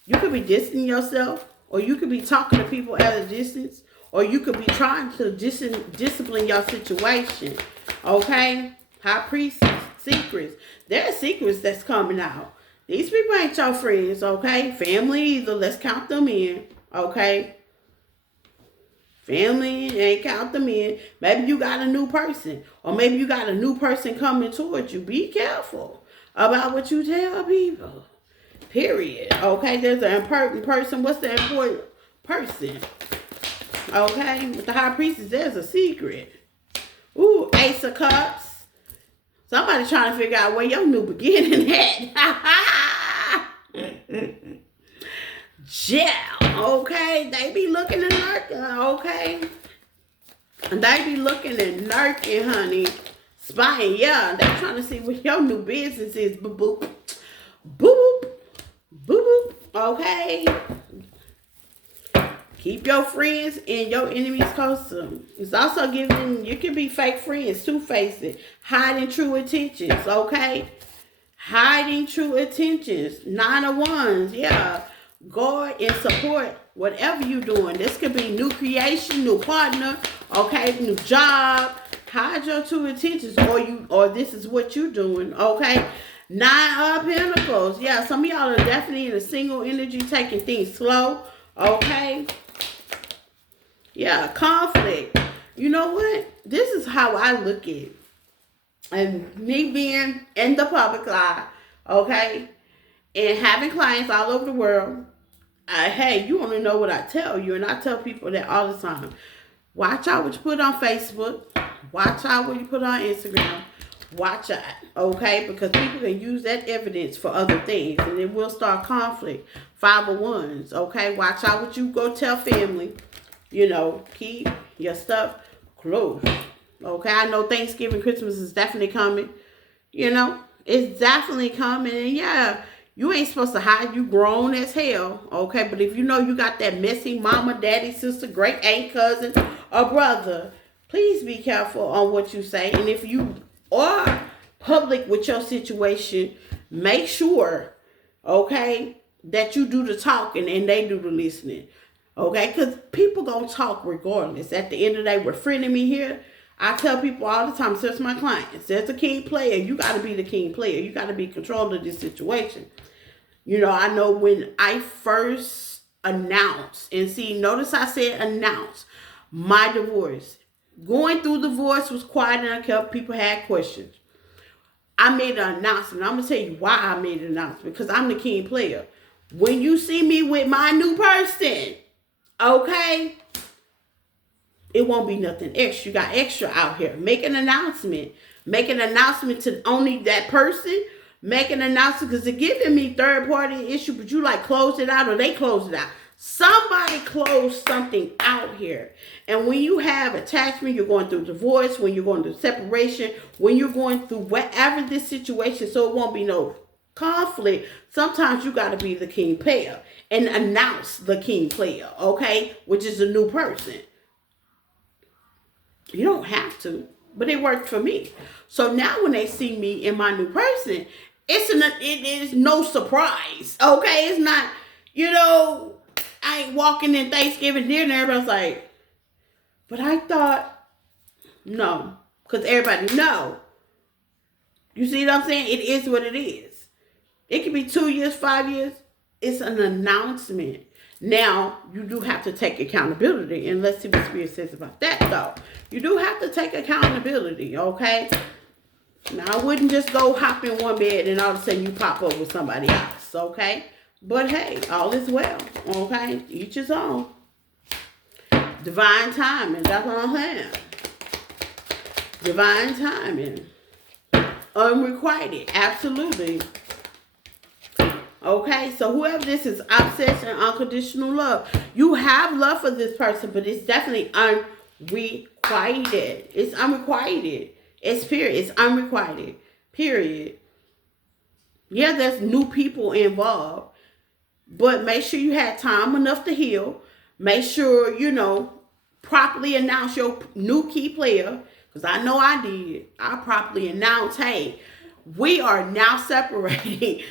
You could be distancing yourself. Or you could be talking to people at a distance. Or you could be trying to discipline your situation. Okay? High Priestess secrets. There are secrets that's coming out. These people ain't your friends, okay? Family either. Let's count them in, okay? Family ain't count them in. Maybe you got a new person. Or maybe you got a new person coming towards you. Be careful about what you tell people. Period. Okay? There's an important person. What's the important person? Okay? With the high priestess, there's a secret. Ooh, Ace of Cups. Somebody trying to figure out where your new beginning at. Yeah, okay? They be looking and lurking, okay? They be looking and lurking, honey. Spying, yeah. They trying to see what your new business is. Boop, boop. Boop, boop, boop. Okay? Keep your friends and your enemies closer. It's also giving, you can be fake friends, two-faced, hiding true intentions, okay? Hiding true intentions. 9 of Wands, yeah. Guard and support whatever you're doing. This could be new creation, new partner, okay, new job. Hide your true intentions, or this is what you're doing, okay? 9 of Pentacles, yeah. Some of y'all are definitely in a single energy, taking things slow, okay? Yeah, conflict. You know what? This is how I look at it. And me being in the public eye, okay, and having clients all over the world, hey, you only know what I tell you, and I tell people that all the time. Watch out what you put on Facebook. Watch out what you put on Instagram. Watch out, okay, because people can use that evidence for other things, and it will start conflict. 5 of Wands, okay. Watch out what you go tell family. You know, keep your stuff close. Okay, I know Thanksgiving, Christmas is definitely coming. You know, it's definitely coming. And yeah, you ain't supposed to hide. You grown as hell. Okay, but if you know you got that messy mama, daddy, sister, great aunt, cousin, or brother, please be careful on what you say. And if you are public with your situation, make sure, okay, that you do the talking and they do the listening. Okay, because people gonna talk regardless. At the end of the day, we're friending me here. I tell people all the time, since my clients, there's a king player. You got to be the king player. You got to be in control of this situation. You know, I know when I first announced, and see, notice I said announce my divorce. Going through divorce was quiet and unkept. People had questions. I made an announcement. I'm going to tell you why I made an announcement. Because I'm the king player. When you see me with my new person, okay, it won't be nothing extra. You got extra out here. Make an announcement. Make an announcement to only that person. Make an announcement because they're giving me third party issue, but you like close it out or they close it out. Somebody closed something out here. And when you have attachment, you're going through divorce, when you're going through separation, when you're going through whatever this situation, so it won't be no conflict. Sometimes you got to be the king player and announce the king player, okay, which is a new person. You don't have to, but it worked for me. So now when they see me in my new person, it is no surprise, okay? It's not, you know, I ain't walking in Thanksgiving dinner and everybody's like, but I thought, no, because everybody know. You see what I'm saying? It is what it is. It could be 2 years, 5 years. It's an announcement. Now, you do have to take accountability. And let's see what Spirit says about that, though. You do have to take accountability, okay? Now, I wouldn't just go hop in one bed and all of a sudden you pop up with somebody else, okay? But hey, all is well, okay? Each his own. Divine timing, that's what I'm saying. Divine timing. Unrequited, absolutely. Okay, so whoever this is, obsession, unconditional love. You have love for this person, but it's definitely unrequited. It's unrequited. It's period. It's unrequited. Period. Yeah, there's new people involved, but make sure you had time enough to heal. Make sure, you know, properly announce your new key player, because I know I did. I properly announced, hey, we are now separating.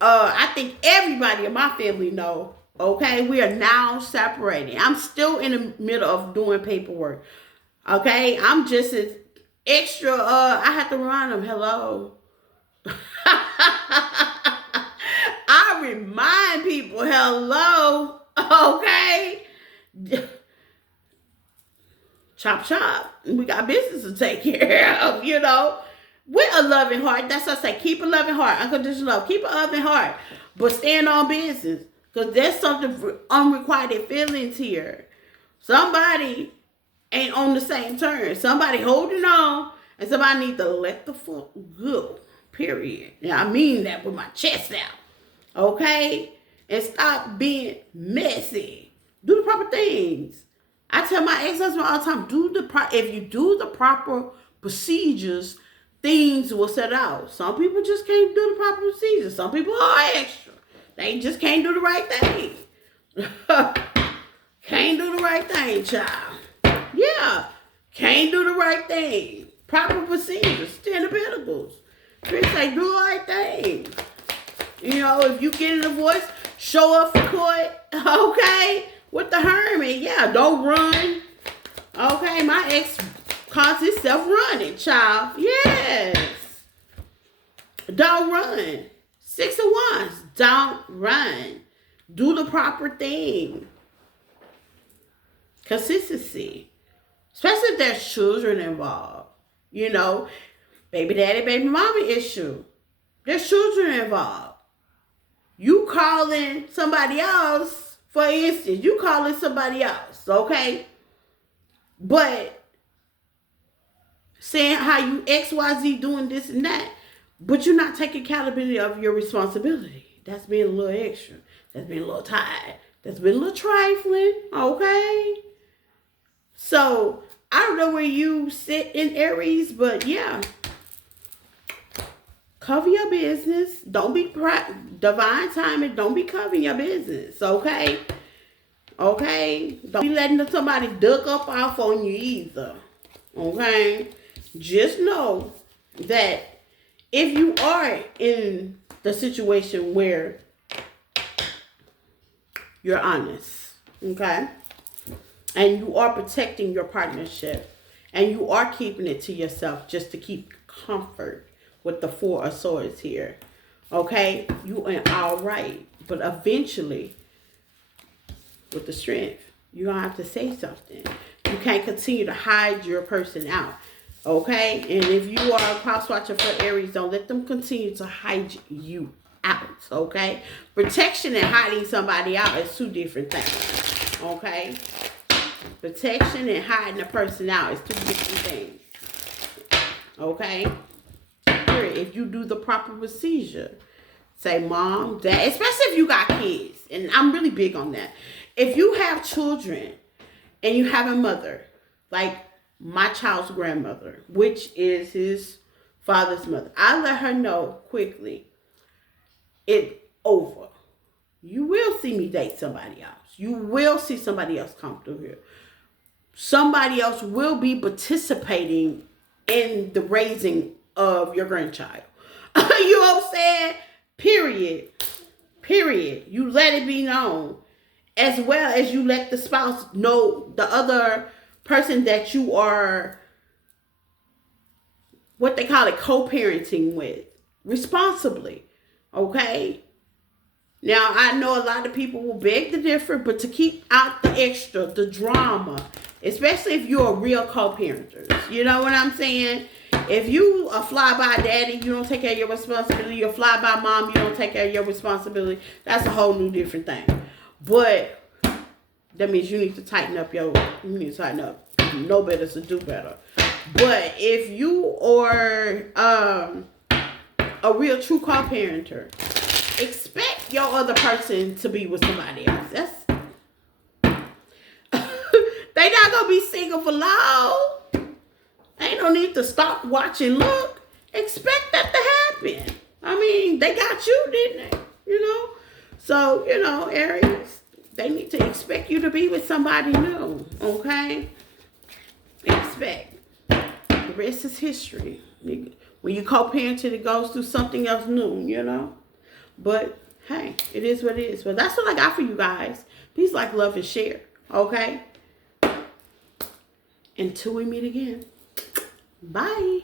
I think everybody in my family know, okay? We are now separating. I'm still in the middle of doing paperwork, okay? I'm just as extra, I have to remind them, hello, remind people, hello, okay? Chop, chop. We got business to take care of, you know. With a loving heart. That's what I say. Keep a loving heart. Unconditional love. Keep a loving heart. But stand on business. Because there's something unrequited feelings here. Somebody ain't on the same terms. Somebody holding on. And somebody need to let the fuck go. Period. And I mean that with my chest out. Okay? And stop being messy. Do the proper things. I tell my ex-husband all the time, if you do the proper procedures, things will set out. Some people just can't do the proper procedures. Some people are extra. They just can't do the right thing. Can't do the right thing, child. Yeah. Can't do the right thing. Proper procedures. 10 of Pentacles. Chris say, do the right thing. You know, if you get in a voice, show up for court. Okay? With the Hermit, yeah, don't run. Okay, my ex calls himself running, child. Yes. Don't run. 6 of Wands, don't run. Do the proper thing. Consistency. Especially if there's children involved. You know, baby daddy, baby mama issue. There's children involved. You calling somebody else. For instance, you calling somebody else, okay? But saying how you XYZ doing this and that, but you're not taking accountability of your responsibility. That's being a little extra. That's being a little tired. That's been a little trifling, okay? So, I don't know where you sit in Aries, but yeah. Cover your business. Don't be divine timing. Don't be covering your business, okay? Okay? Don't be letting somebody duck up off on you either, okay? Just know that if you are in the situation where you're honest, okay? And you are protecting your partnership and you are keeping it to yourself just to keep comfort, with the 4 of Swords here. Okay? You are all right. But eventually, with the Strength, you're going to have to say something. You can't continue to hide your person out. Okay? And if you are a cross watcher for Aries, don't let them continue to hide you out. Okay? Protection and hiding somebody out is 2 different things. Okay? Protection and hiding a person out is 2 different things. Okay? If you do the proper procedure, say mom, dad, especially if you got kids, and I'm really big on that. If you have children and you have a mother, like my child's grandmother, which is his father's mother, I let her know quickly, it's over. You will see me date somebody else. You will see somebody else come through here. Somebody else will be participating in the raising of your grandchild. You know what I'm saying? Period. Period. You let it be known. As well as you let the spouse know, the other person that you are, what they call it, co-parenting with. Responsibly. Okay? Now, I know a lot of people will beg to differ, but to keep out the extra, the drama, especially if you're a real co-parenter. You know what I'm saying? If you a fly-by daddy, you don't take care of your responsibility. You're a fly-by mom, you don't take care of your responsibility. That's a whole new different thing. But that means you need to tighten up you need to tighten up. You know better to do better. But if you are a real true co-parenter, expect your other person to be with somebody else. That's they not gonna be single for long. Ain't no need to stop, watch, and look. Expect that to happen. I mean, they got you, didn't they? You know? So, you know, Aries, they need to expect you to be with somebody new. Okay? Expect. The rest is history. When you co-parent, it goes through something else new, you know? But, hey, it is what it is. But that's what I got for you guys. Please like, love, and share. Okay? Until we meet again. Bye.